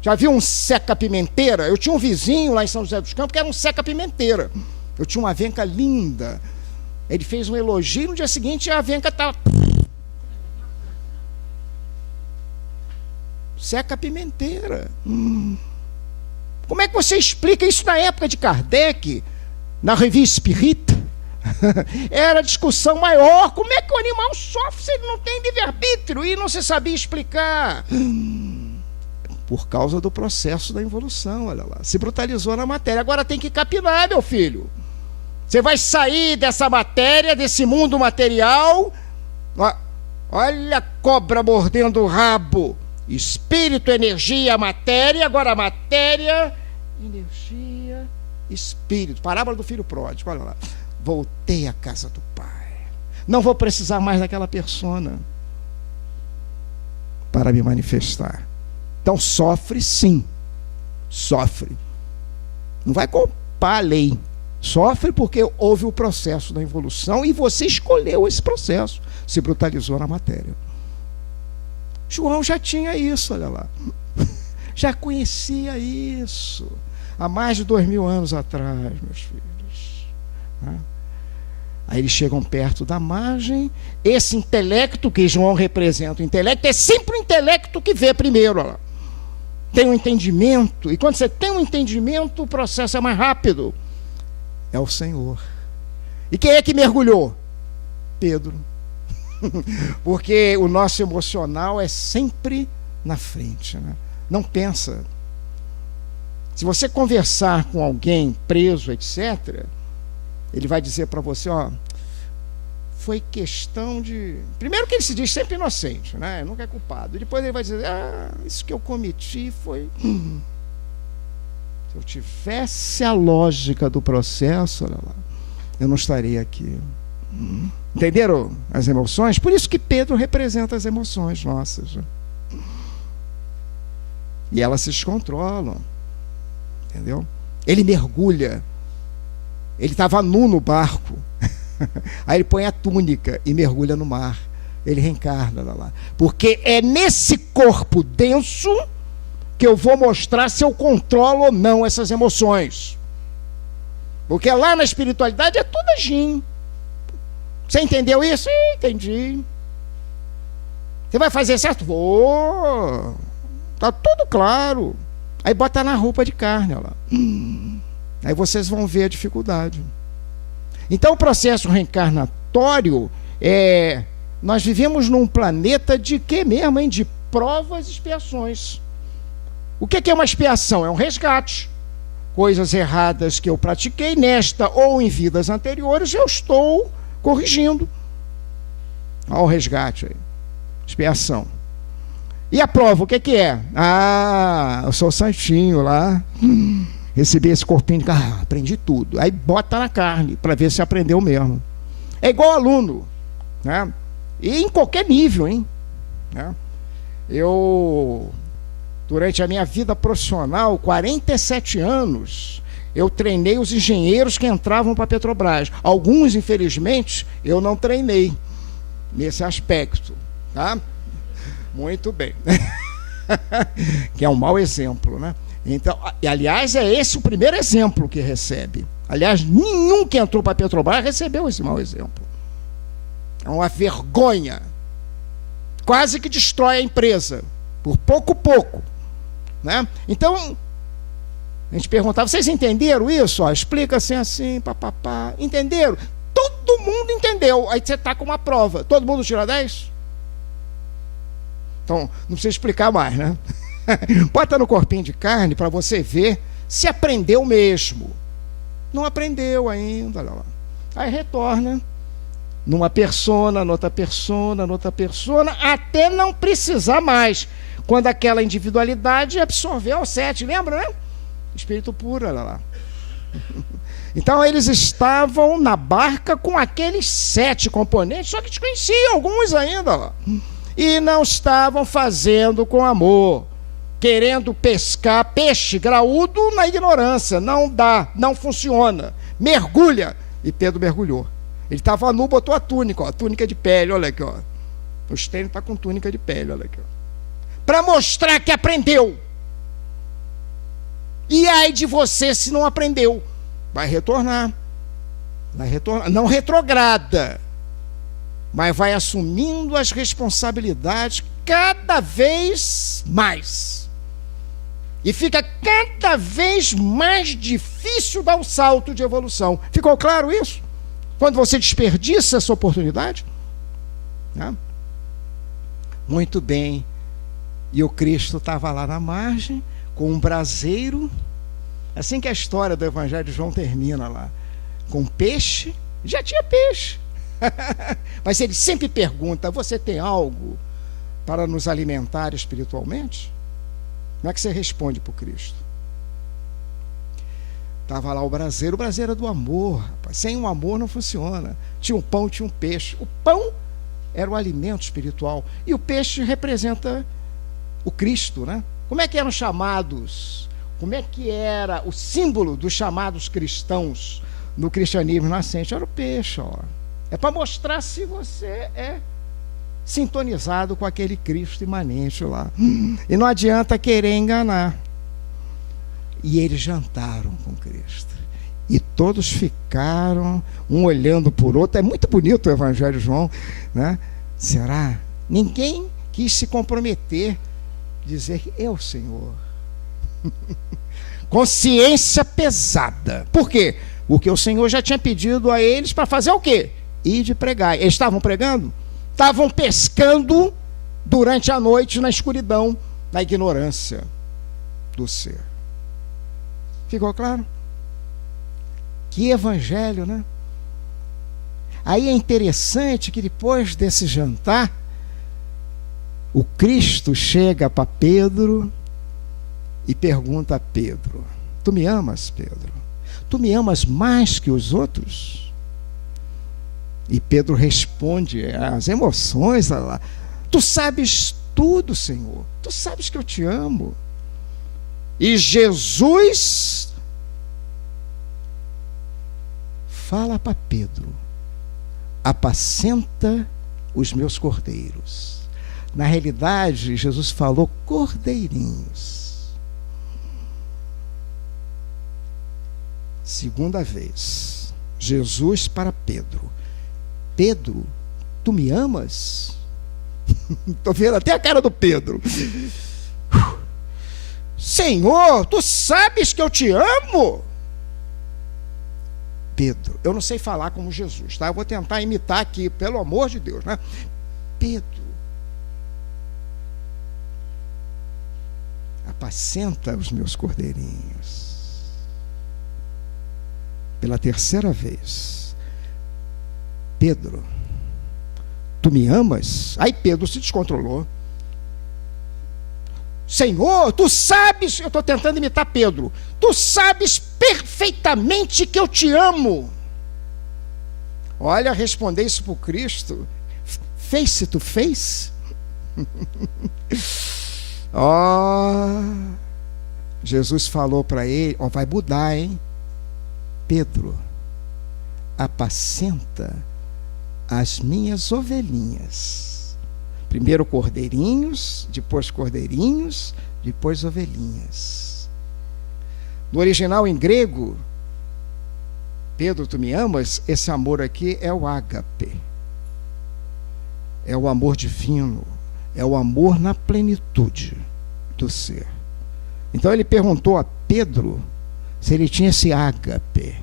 Já viu um seca-pimenteira? Eu tinha um vizinho lá em São José dos Campos que era um seca-pimenteira. Eu tinha uma avenca linda. Ele fez um elogio, no dia seguinte a avenca estava... Seca-pimenteira. Como é que você explica isso na época de Kardec, na Revista Espírita? Era a discussão maior. Como é que o animal sofre se ele não tem livre-arbítrio? E não se sabia explicar. Por causa do processo da involução, olha lá. Se brutalizou na matéria. Agora tem que capinar, meu filho. Você vai sair dessa matéria, desse mundo material. Olha a cobra mordendo o rabo. Espírito, energia, matéria. Agora matéria, energia, espírito. Parábola do filho pródigo, olha lá. Voltei à casa do Pai. Não vou precisar mais daquela persona para me manifestar. Então sofre sim. Sofre. Não vai culpar a lei. Sofre porque houve o processo da evolução e você escolheu esse processo. Se brutalizou na matéria. João já tinha isso, olha lá. Já conhecia isso. Há mais de 2000 anos atrás, meus filhos. Aí eles chegam perto da margem. Esse intelecto que João representa, o intelecto, é sempre o intelecto que vê primeiro, olha lá. Tem um entendimento. E quando você tem um entendimento, o processo é mais rápido. É o Senhor. E quem é que mergulhou? Pedro. Porque o nosso emocional é sempre na frente, né? Não pensa. Se você conversar com alguém preso, etc., ele vai dizer para você, ó, foi questão de... Primeiro que ele se diz sempre inocente, né? Nunca é culpado. E depois ele vai dizer, isso que eu cometi foi... Se eu tivesse a lógica do processo, olha lá, eu não estaria aqui. Entenderam as emoções? Por isso que Pedro representa as emoções nossas. E elas se descontrolam. Entendeu? Ele mergulha. Ele estava nu no barco. Aí ele põe a túnica e mergulha no mar. Ele reencarna lá. Porque é nesse corpo denso que eu vou mostrar se eu controlo ou não essas emoções. Porque lá na espiritualidade é tudo agim. Você entendeu isso? Entendi. Você vai fazer certo? Vou. Tá tudo claro. Aí bota na roupa de carne, olha lá. Aí vocês vão ver a dificuldade. Então o processo reencarnatório nós vivemos num planeta de quê mesmo, hein? De provas e expiações. O que é uma expiação? É um resgate. Coisas erradas que eu pratiquei nesta ou em vidas anteriores, eu estou corrigindo. Olha o resgate aí. Expiação. E a prova, o que é? Eu sou santinho lá. Recebi esse corpinho de carne, aprendi tudo. Aí bota na carne, para ver se aprendeu mesmo. É igual aluno, né? E em qualquer nível, hein? Né? Durante a minha vida profissional, 47 anos, eu treinei os engenheiros que entravam para a Petrobras. Alguns, infelizmente, eu não treinei nesse aspecto. Tá? Muito bem. Que é um mau exemplo, né? Então, e, aliás, é esse o primeiro exemplo que recebe. Aliás, nenhum que entrou para a Petrobras recebeu esse mau exemplo. É uma vergonha. Quase que destrói a empresa. Por pouco. Né? Então, a gente perguntava, vocês entenderam isso? Explica assim, papapá. Entenderam? Todo mundo entendeu. Aí você está com uma prova. Todo mundo tira 10? Então, não precisa explicar mais, né? Bota no corpinho de carne para você ver se aprendeu mesmo. Não aprendeu ainda. Olha lá. Aí retorna numa persona, noutra persona, noutra persona, até não precisar mais. Quando aquela individualidade absorveu o 7, lembra, né? Espírito puro, olha lá. Então eles estavam na barca com aqueles 7 componentes, só que desconheciam alguns ainda, lá. E não estavam fazendo com amor, querendo pescar peixe graúdo na ignorância. Não dá, não funciona. Mergulha. E Pedro mergulhou. Ele estava nu, botou a túnica, ó, túnica de pele, olha aqui, ó. O Stênio está com túnica de pele, olha aqui, ó. Para mostrar que aprendeu. E ai de você se não aprendeu. Vai retornar. Não retrograda, mas vai assumindo as responsabilidades cada vez mais. E fica cada vez mais difícil dar um salto de evolução. Ficou claro isso? Quando você desperdiça essa oportunidade? Né? Muito bem. E o Cristo estava lá na margem, com um braseiro, assim que a história do Evangelho de João termina lá, com peixe, já tinha peixe. Mas ele sempre pergunta, você tem algo para nos alimentar espiritualmente? Como é que você responde para o Cristo? Estava lá o braseiro é do amor, rapaz. Sem o amor não funciona. Tinha um pão, tinha um peixe. O pão era o alimento espiritual e o peixe representa o Cristo, né? Como é que eram chamados? Como é que era o símbolo dos chamados cristãos no cristianismo nascente? Era o peixe, ó. É para mostrar se você é sintonizado com aquele Cristo imanente lá. E não adianta querer enganar. E eles jantaram com Cristo. E todos ficaram, um olhando por outro. É muito bonito o Evangelho de João, né? Será? Ninguém quis se comprometer, dizer que eu, Senhor. Consciência pesada. Por quê? Porque o Senhor já tinha pedido a eles para fazer o quê? Ir de pregar. Eles estavam pregando? Estavam pescando durante a noite na escuridão, na ignorância do ser. Ficou claro? Que evangelho, né? Aí é interessante que depois desse jantar, o Cristo chega para Pedro e pergunta a Pedro: tu me amas, Pedro? Tu me amas mais que os outros? E Pedro responde, as emoções, lá, tu sabes tudo, Senhor. Tu sabes que eu te amo. E Jesus fala para Pedro: apacenta os meus cordeiros. Na realidade, Jesus falou cordeirinhos. Segunda vez, Jesus para Pedro: Pedro, tu me amas? Estou vendo até a cara do Pedro. Senhor, tu sabes que eu te amo? Pedro, eu não sei falar como Jesus, tá? Eu vou tentar imitar aqui, pelo amor de Deus, né? Pedro, apacenta os meus cordeirinhos. Pela terceira vez: Pedro, tu me amas? Aí Pedro se descontrolou. Senhor, tu sabes, eu estou tentando imitar Pedro, tu sabes perfeitamente que eu te amo. Olha, responder isso para o Cristo, face to face. Jesus falou para ele, vai mudar, hein? Pedro, apacenta as minhas ovelhinhas. Primeiro cordeirinhos, depois ovelhinhas. No original em grego, Pedro, tu me amas? Esse amor aqui é o ágape. É o amor divino. É o amor na plenitude do ser. Então ele perguntou a Pedro se ele tinha esse ágape.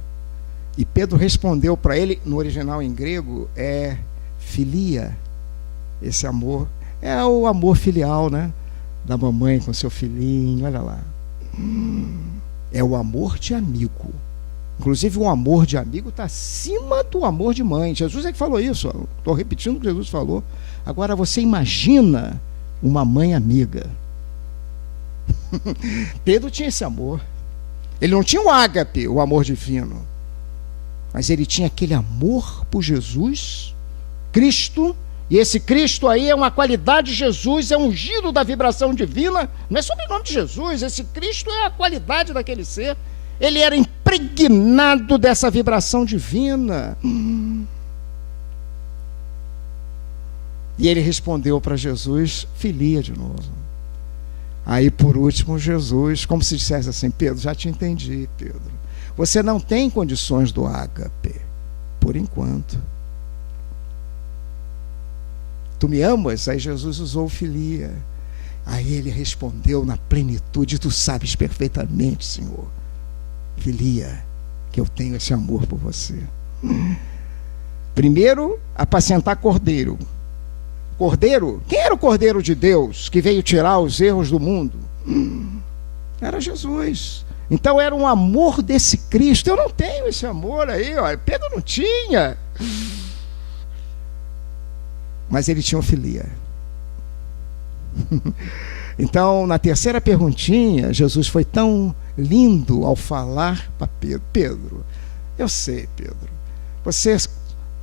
E Pedro respondeu para ele, no original em grego, é filia. Esse amor é o amor filial, né? Da mamãe com seu filhinho, olha lá. É o amor de amigo. Inclusive, o amor de amigo está acima do amor de mãe. Jesus é que falou isso. Estou repetindo o que Jesus falou. Agora, você imagina uma mãe amiga. Pedro tinha esse amor. Ele não tinha o ágape, o amor divino. Mas ele tinha aquele amor por Jesus, Cristo. E esse Cristo aí é uma qualidade de Jesus, é um giro da vibração divina, não é sobrenome de Jesus, esse Cristo é a qualidade daquele ser. Ele era impregnado dessa vibração divina. E ele respondeu para Jesus, filia de novo. Aí por último Jesus, como se dissesse assim: Pedro, já te entendi, Pedro. Você não tem condições do ágape, por enquanto. Tu me amas? Aí Jesus usou filia. Aí ele respondeu na plenitude: tu sabes perfeitamente, Senhor, filia, que eu tenho esse amor por você. Primeiro, apacentar cordeiro. Cordeiro? Quem era o cordeiro de Deus que veio tirar os erros do mundo? Era Jesus. Então era um amor desse Cristo. Eu não tenho esse amor aí, ó. Pedro não tinha. Mas ele tinha filia. Então, na terceira perguntinha, Jesus foi tão lindo ao falar para Pedro: Pedro, eu sei, Pedro, você,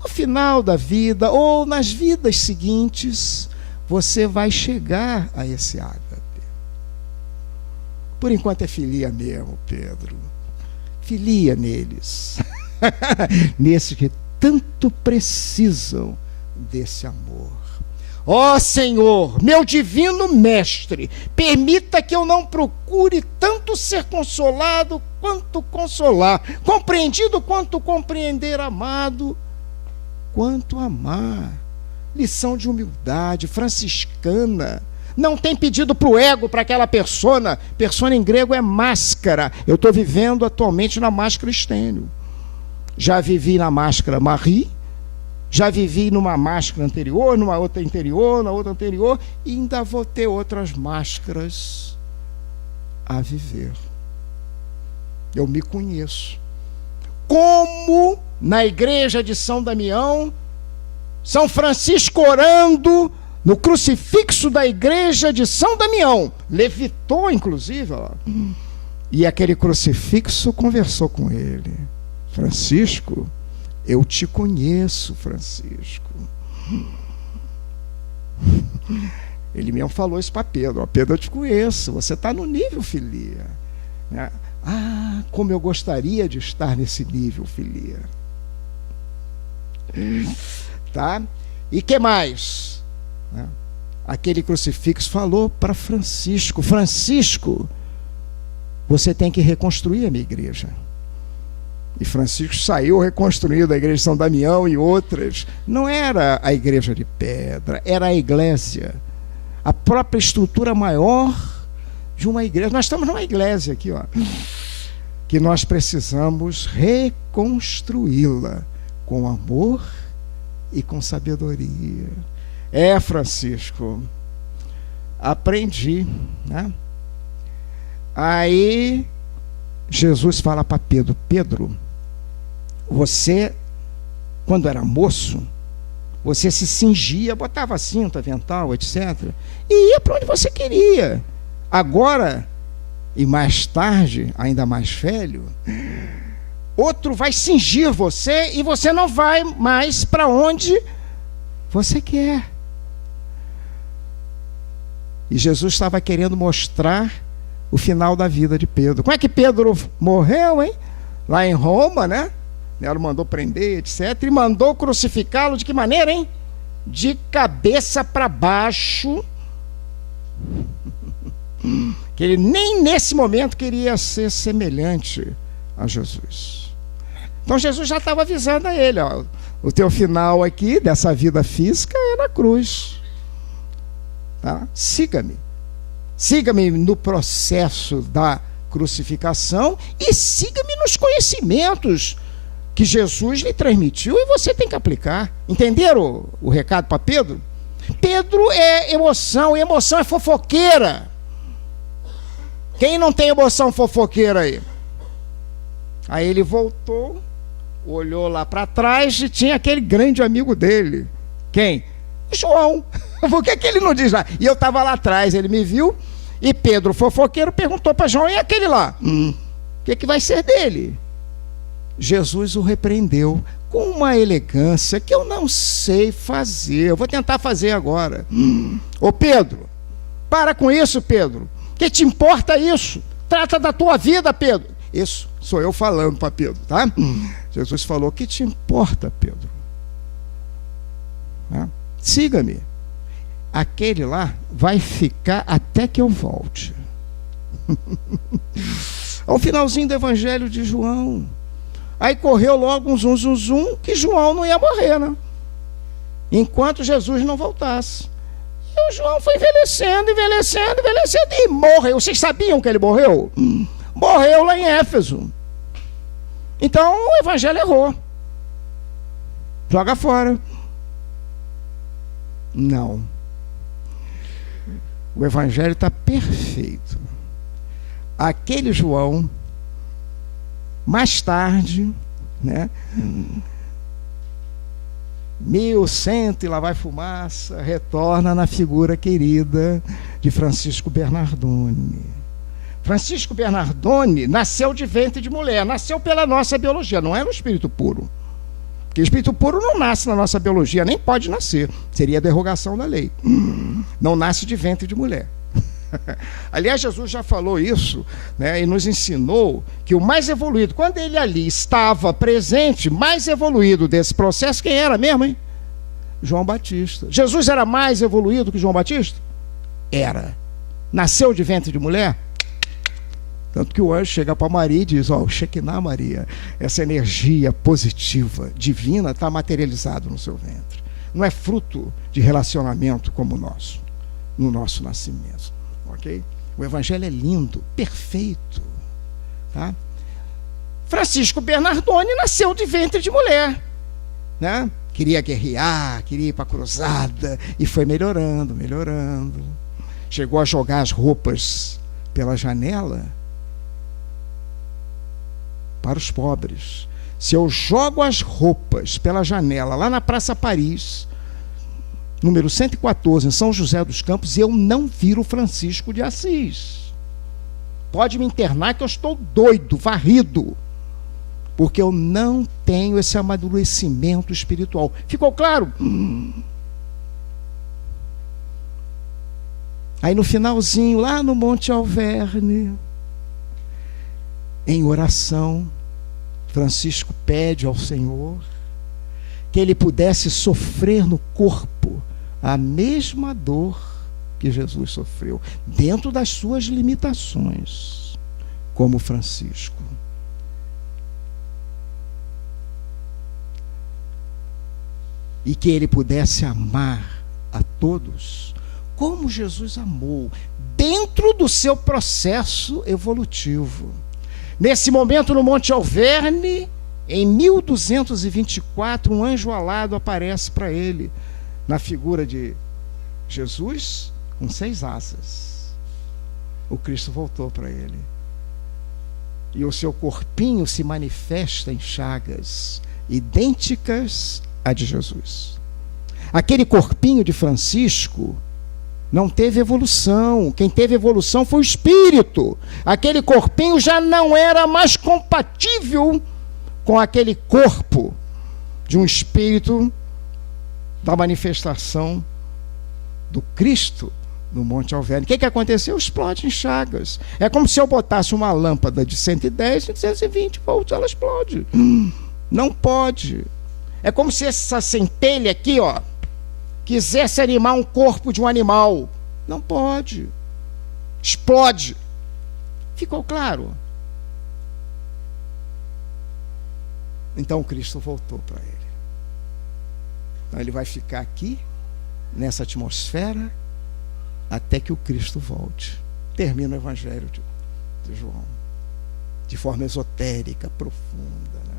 no final da vida, ou nas vidas seguintes, você vai chegar a esse ágape. Por enquanto é filia mesmo, Pedro. Filia neles. Nesses que tanto precisam desse amor. Ó Senhor, meu divino mestre, permita que eu não procure tanto ser consolado quanto consolar, compreendido quanto compreender, amado quanto amar. Lição de humildade franciscana. Não tem pedido para o ego, para aquela persona. Persona em grego é máscara. Eu estou vivendo atualmente na máscara estênio. Já vivi na máscara Marie, já vivi numa máscara anterior, numa outra interior, na outra anterior, e ainda vou ter outras máscaras a viver. eu me conheço. Como na igreja de São Damião, São Francisco orando no crucifixo da igreja de São Damião, levitou inclusive, ó, e aquele crucifixo conversou com ele. Francisco, eu te conheço, Francisco. Ele mesmo falou isso para Pedro: ó, Pedro, eu te conheço, você está no nível filia, né? Ah, como eu gostaria de estar nesse nível filia. Tá? E que mais? Aquele crucifixo falou para Francisco: Francisco, você tem que reconstruir a minha igreja. E Francisco saiu reconstruindo a igreja de São Damião e outras. Não era a igreja de pedra, era a igreja, a própria estrutura maior de uma igreja. Nós estamos numa igreja aqui, ó, que nós precisamos reconstruí-la com amor e com sabedoria. Francisco, aprendi, né? Aí Jesus fala para Pedro: Pedro, você, quando era moço, você se cingia, botava cinto, avental, etc., e ia para onde você queria. Agora, e mais tarde, ainda mais velho, outro vai cingir você e você não vai mais para onde você quer. E Jesus estava querendo mostrar o final da vida de Pedro. Como é que Pedro morreu, hein? Lá em Roma, né? Nero mandou prender, etc. E mandou crucificá-lo de que maneira, hein? De cabeça para baixo. Que ele nem nesse momento queria ser semelhante a Jesus. Então Jesus já estava avisando a ele: ó, o teu final aqui, dessa vida física, é na cruz. Tá? Siga-me. Siga-me no processo da crucificação e siga-me nos conhecimentos que Jesus lhe transmitiu e você tem que aplicar. Entenderam o recado para Pedro? Pedro é emoção, e emoção é fofoqueira. Quem não tem emoção fofoqueira aí? Aí ele voltou, olhou lá para trás e tinha aquele grande amigo dele. Quem? João. Por que ele não diz lá? E eu estava lá atrás, ele me viu, e Pedro, fofoqueiro, perguntou para João: e aquele lá? O que vai ser dele? Jesus o repreendeu com uma elegância que eu não sei fazer. Eu vou tentar fazer agora. Ô Pedro, para com isso, Pedro. Que te importa isso? Trata da tua vida, Pedro. Isso sou eu falando para Pedro, tá? Jesus falou: que te importa, Pedro? Siga-me. Aquele lá vai ficar até que eu volte. Ao finalzinho do Evangelho de João. Aí correu logo um zum, que João não ia morrer, né? Enquanto Jesus não voltasse. E o João foi envelhecendo e morreu. Vocês sabiam que ele morreu? Morreu lá em Éfeso. Então o Evangelho errou. Joga fora. Não. O Evangelho está perfeito. Aquele João, mais tarde, né? 1100 e lá vai fumaça, retorna na figura querida de Francisco Bernardone. Francisco Bernardone nasceu de ventre de mulher, nasceu pela nossa biologia, não era o espírito puro. Porque o espírito puro não nasce na nossa biologia, nem pode nascer, seria derrogação da lei. Não nasce de ventre de mulher. Aliás, Jesus já falou isso, né, e nos ensinou que o mais evoluído, quando ele ali estava presente, mais evoluído desse processo, quem era mesmo, hein? João Batista. Jesus era mais evoluído que João Batista? Era. Nasceu de ventre de mulher? Tanto que o anjo chega para Maria e diz: ó, Shekinah, Maria, essa energia positiva, divina, está materializado no seu ventre. Não é fruto de relacionamento como o nosso, no nosso nascimento. Ok? O Evangelho é lindo, perfeito. Tá? Francisco Bernardone nasceu de ventre de mulher, né? Queria guerrear, queria ir para a cruzada, e foi melhorando. Chegou a jogar as roupas pela janela para os pobres. Se eu jogo as roupas pela janela, lá na Praça Paris, número 114, em São José dos Campos, eu não viro Francisco de Assis. Pode me internar que eu estou doido, varrido, porque eu não tenho esse amadurecimento espiritual. Ficou claro? Aí no finalzinho, lá no Monte Alverne, em oração, Francisco pede ao Senhor que ele pudesse sofrer no corpo a mesma dor que Jesus sofreu, dentro das suas limitações, como Francisco. E que ele pudesse amar a todos como Jesus amou, dentro do seu processo evolutivo. Nesse momento, no Monte Alverne, em 1224, um anjo alado aparece para ele, na figura de Jesus, com 6 asas. O Cristo voltou para ele. E o seu corpinho se manifesta em chagas, idênticas à de Jesus. Aquele corpinho de Francisco não teve evolução. Quem teve evolução foi o espírito. Aquele corpinho já não era mais compatível com aquele corpo de um espírito da manifestação do Cristo no Monte Alverne. O que aconteceu? Explode em chagas. É como se eu botasse uma lâmpada de 110 e 220 volts, ela explode. Não pode. É como se essa centelha aqui, ó, quisesse animar um corpo de um animal. Não pode. Explode. Ficou claro? Então Cristo voltou para ele. Então ele vai ficar aqui, nessa atmosfera, até que o Cristo volte. Termina o Evangelho de João. De forma esotérica, profunda, né?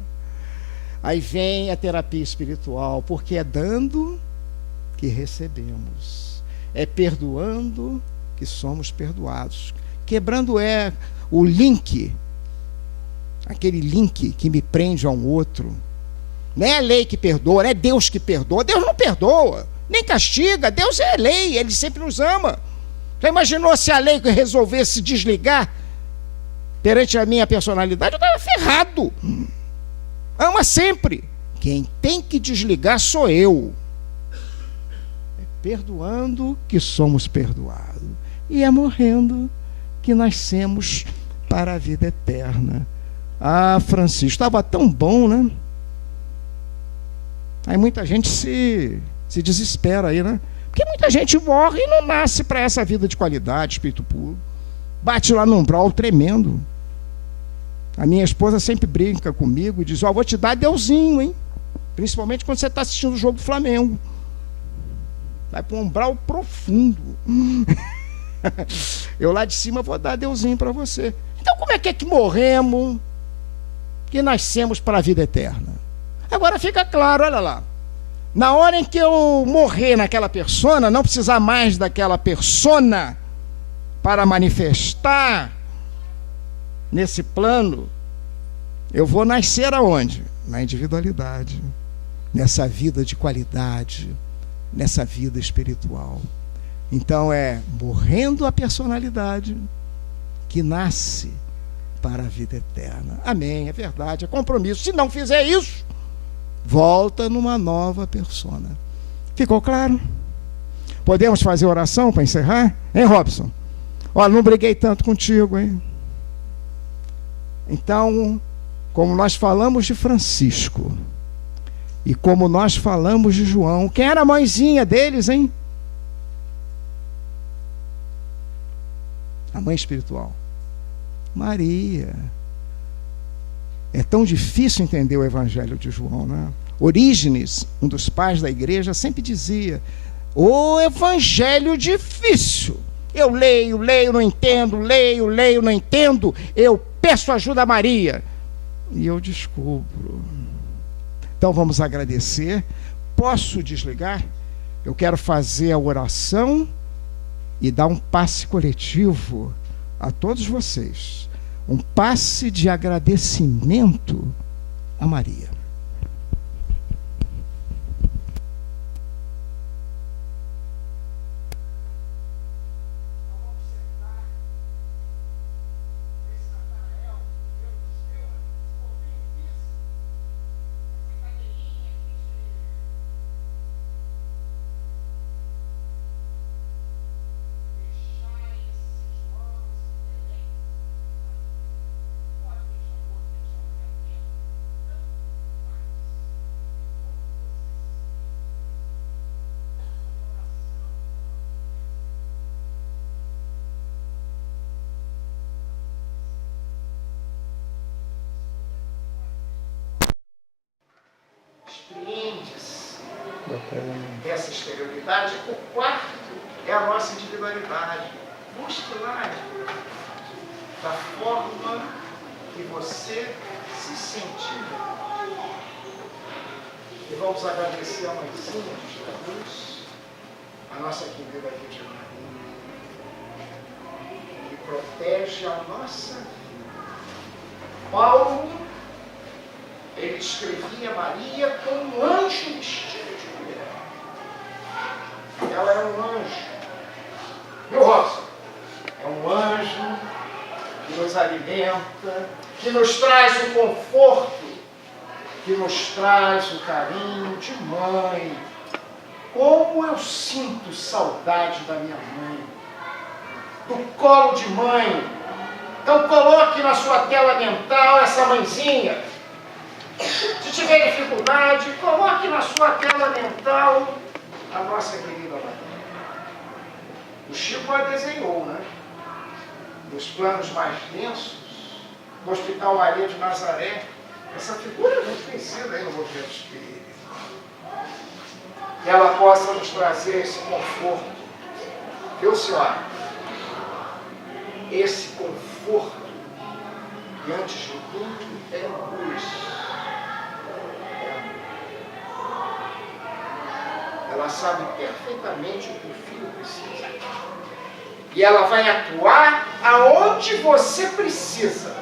Aí vem a terapia espiritual, porque é dando que recebemos, é perdoando que somos perdoados. Quebrando o link, aquele link que me prende a um outro. Não é a lei que perdoa, não é Deus que perdoa. Deus não perdoa, nem castiga. Deus é a lei, Ele sempre nos ama. Já imaginou se a lei resolvesse desligar perante a minha personalidade? Eu estava ferrado. Ama sempre. Quem tem que desligar sou eu. Perdoando que somos perdoados, e é morrendo que nascemos para a vida eterna. Ah, Francisco, estava tão bom, né? Aí muita gente se desespera aí, né? Porque muita gente morre e não nasce para essa vida de qualidade, espírito puro. Bate lá num umbral tremendo. A minha esposa sempre brinca comigo e diz: ó, vou te dar deusinho, hein? Principalmente quando você está assistindo o jogo do Flamengo. Vai para um umbral profundo. Eu lá de cima vou dar deusinho para você. Então como é que morremos, que nascemos para a vida eterna? Agora fica claro, olha lá. Na hora em que eu morrer naquela persona, não precisar mais daquela persona para manifestar nesse plano, eu vou nascer aonde? Na individualidade, nessa vida de qualidade, nessa vida espiritual. Então é morrendo a personalidade que nasce para a vida eterna. Amém, é verdade, é compromisso. Se não fizer isso, volta numa nova persona. Ficou claro? Podemos fazer oração para encerrar? Hein, Robson? Olha, não briguei tanto contigo, hein? Então, como nós falamos de Francisco, e como nós falamos de João, quem era a mãezinha deles, hein? A mãe espiritual. Maria. É tão difícil entender o Evangelho de João, né? Orígenes, um dos pais da igreja, sempre dizia: o Evangelho difícil. Eu leio, não entendo, leio, não entendo. Eu peço ajuda a Maria. E eu descubro. Então vamos agradecer. Posso desligar? Eu quero fazer a oração e dar um passe coletivo a todos vocês. um passe de agradecimento a Maria. Expreende-se essa exterioridade. O quarto é a nossa individualidade. Busque lá da forma que você se sentir. E vamos agradecer a mãezinha de Jesus, a nossa querida Virgem Maria, que protege a nossa vida. Paulo, ele descrevia Maria como um anjo vestido de mulher. Ela é um anjo. Meu Robson, é um anjo que nos alimenta, que nos traz o conforto, que nos traz o carinho de mãe. Como eu sinto saudade da minha mãe, do colo de mãe. Então coloque na sua tela mental essa mãezinha. Se tiver dificuldade, coloque na sua tela mental a nossa querida Maria. O Chico a desenhou, né? Nos planos mais densos, no Hospital Maria de Nazaré. Essa figura é muito conhecida aí no movimento espírita. Que ela possa nos trazer esse conforto. Viu, senhora? Esse conforto, e antes de tudo, é luz. Ela sabe perfeitamente o que o filho precisa. E ela vai atuar aonde você precisa,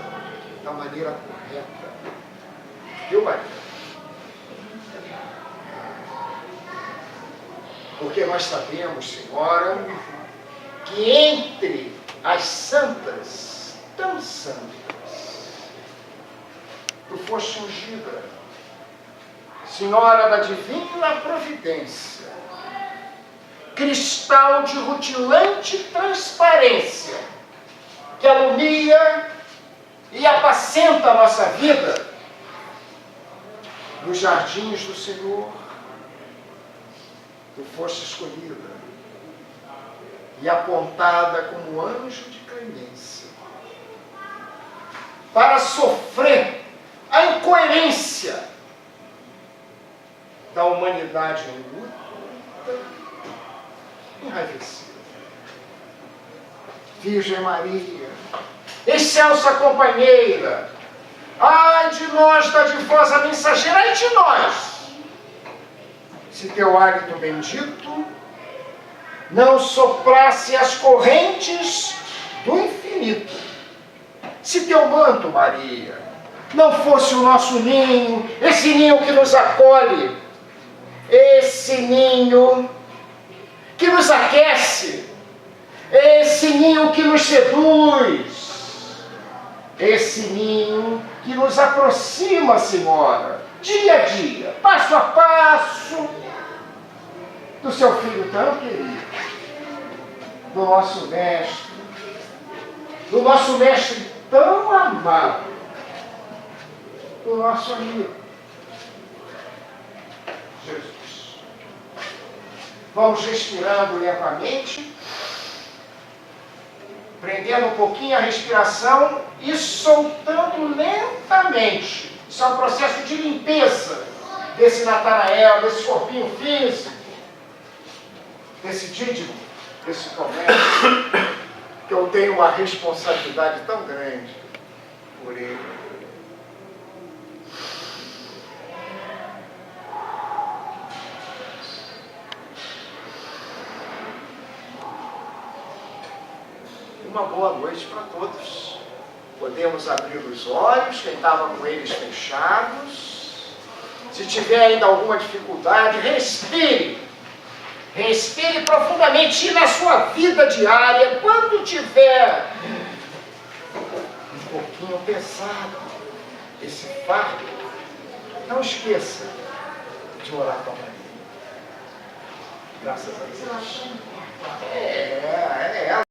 da maneira correta. Viu, Maria? Porque nós sabemos, senhora, que entre as santas, tão santas, tu foste ungida, Senhora da Divina Providência, cristal de rutilante transparência, que alumia e apacenta a nossa vida nos jardins do Senhor. Tu foste escolhida e apontada como anjo de clemência para sofrer a incoerência da humanidade luta, enraivecida. Virgem Maria, excelsa companheira, ai de nós, dadivosa mensageira, ai de nós, se teu hálito bendito não soprasse as correntes do infinito, se teu manto, Maria, não fosse o nosso ninho, esse ninho que nos acolhe, esse ninho que nos aquece, esse ninho que nos seduz, esse ninho que nos aproxima, Senhora, dia a dia, passo a passo, do seu Filho tão querido, do nosso Mestre tão amado, do nosso amigo, Jesus. Vamos respirando lentamente, prendendo um pouquinho a respiração e soltando lentamente. Isso é um processo de limpeza desse Natanael, desse corpinho físico, desse Dídimo, desse Tomé, que eu tenho uma responsabilidade tão grande por ele. Uma boa noite para todos. Podemos abrir os olhos, quem estava com eles fechados. Se tiver ainda alguma dificuldade, respire. Respire profundamente e na sua vida diária, quando tiver um pouquinho pesado esse fardo, não esqueça de orar com a Maria. Graças a Deus.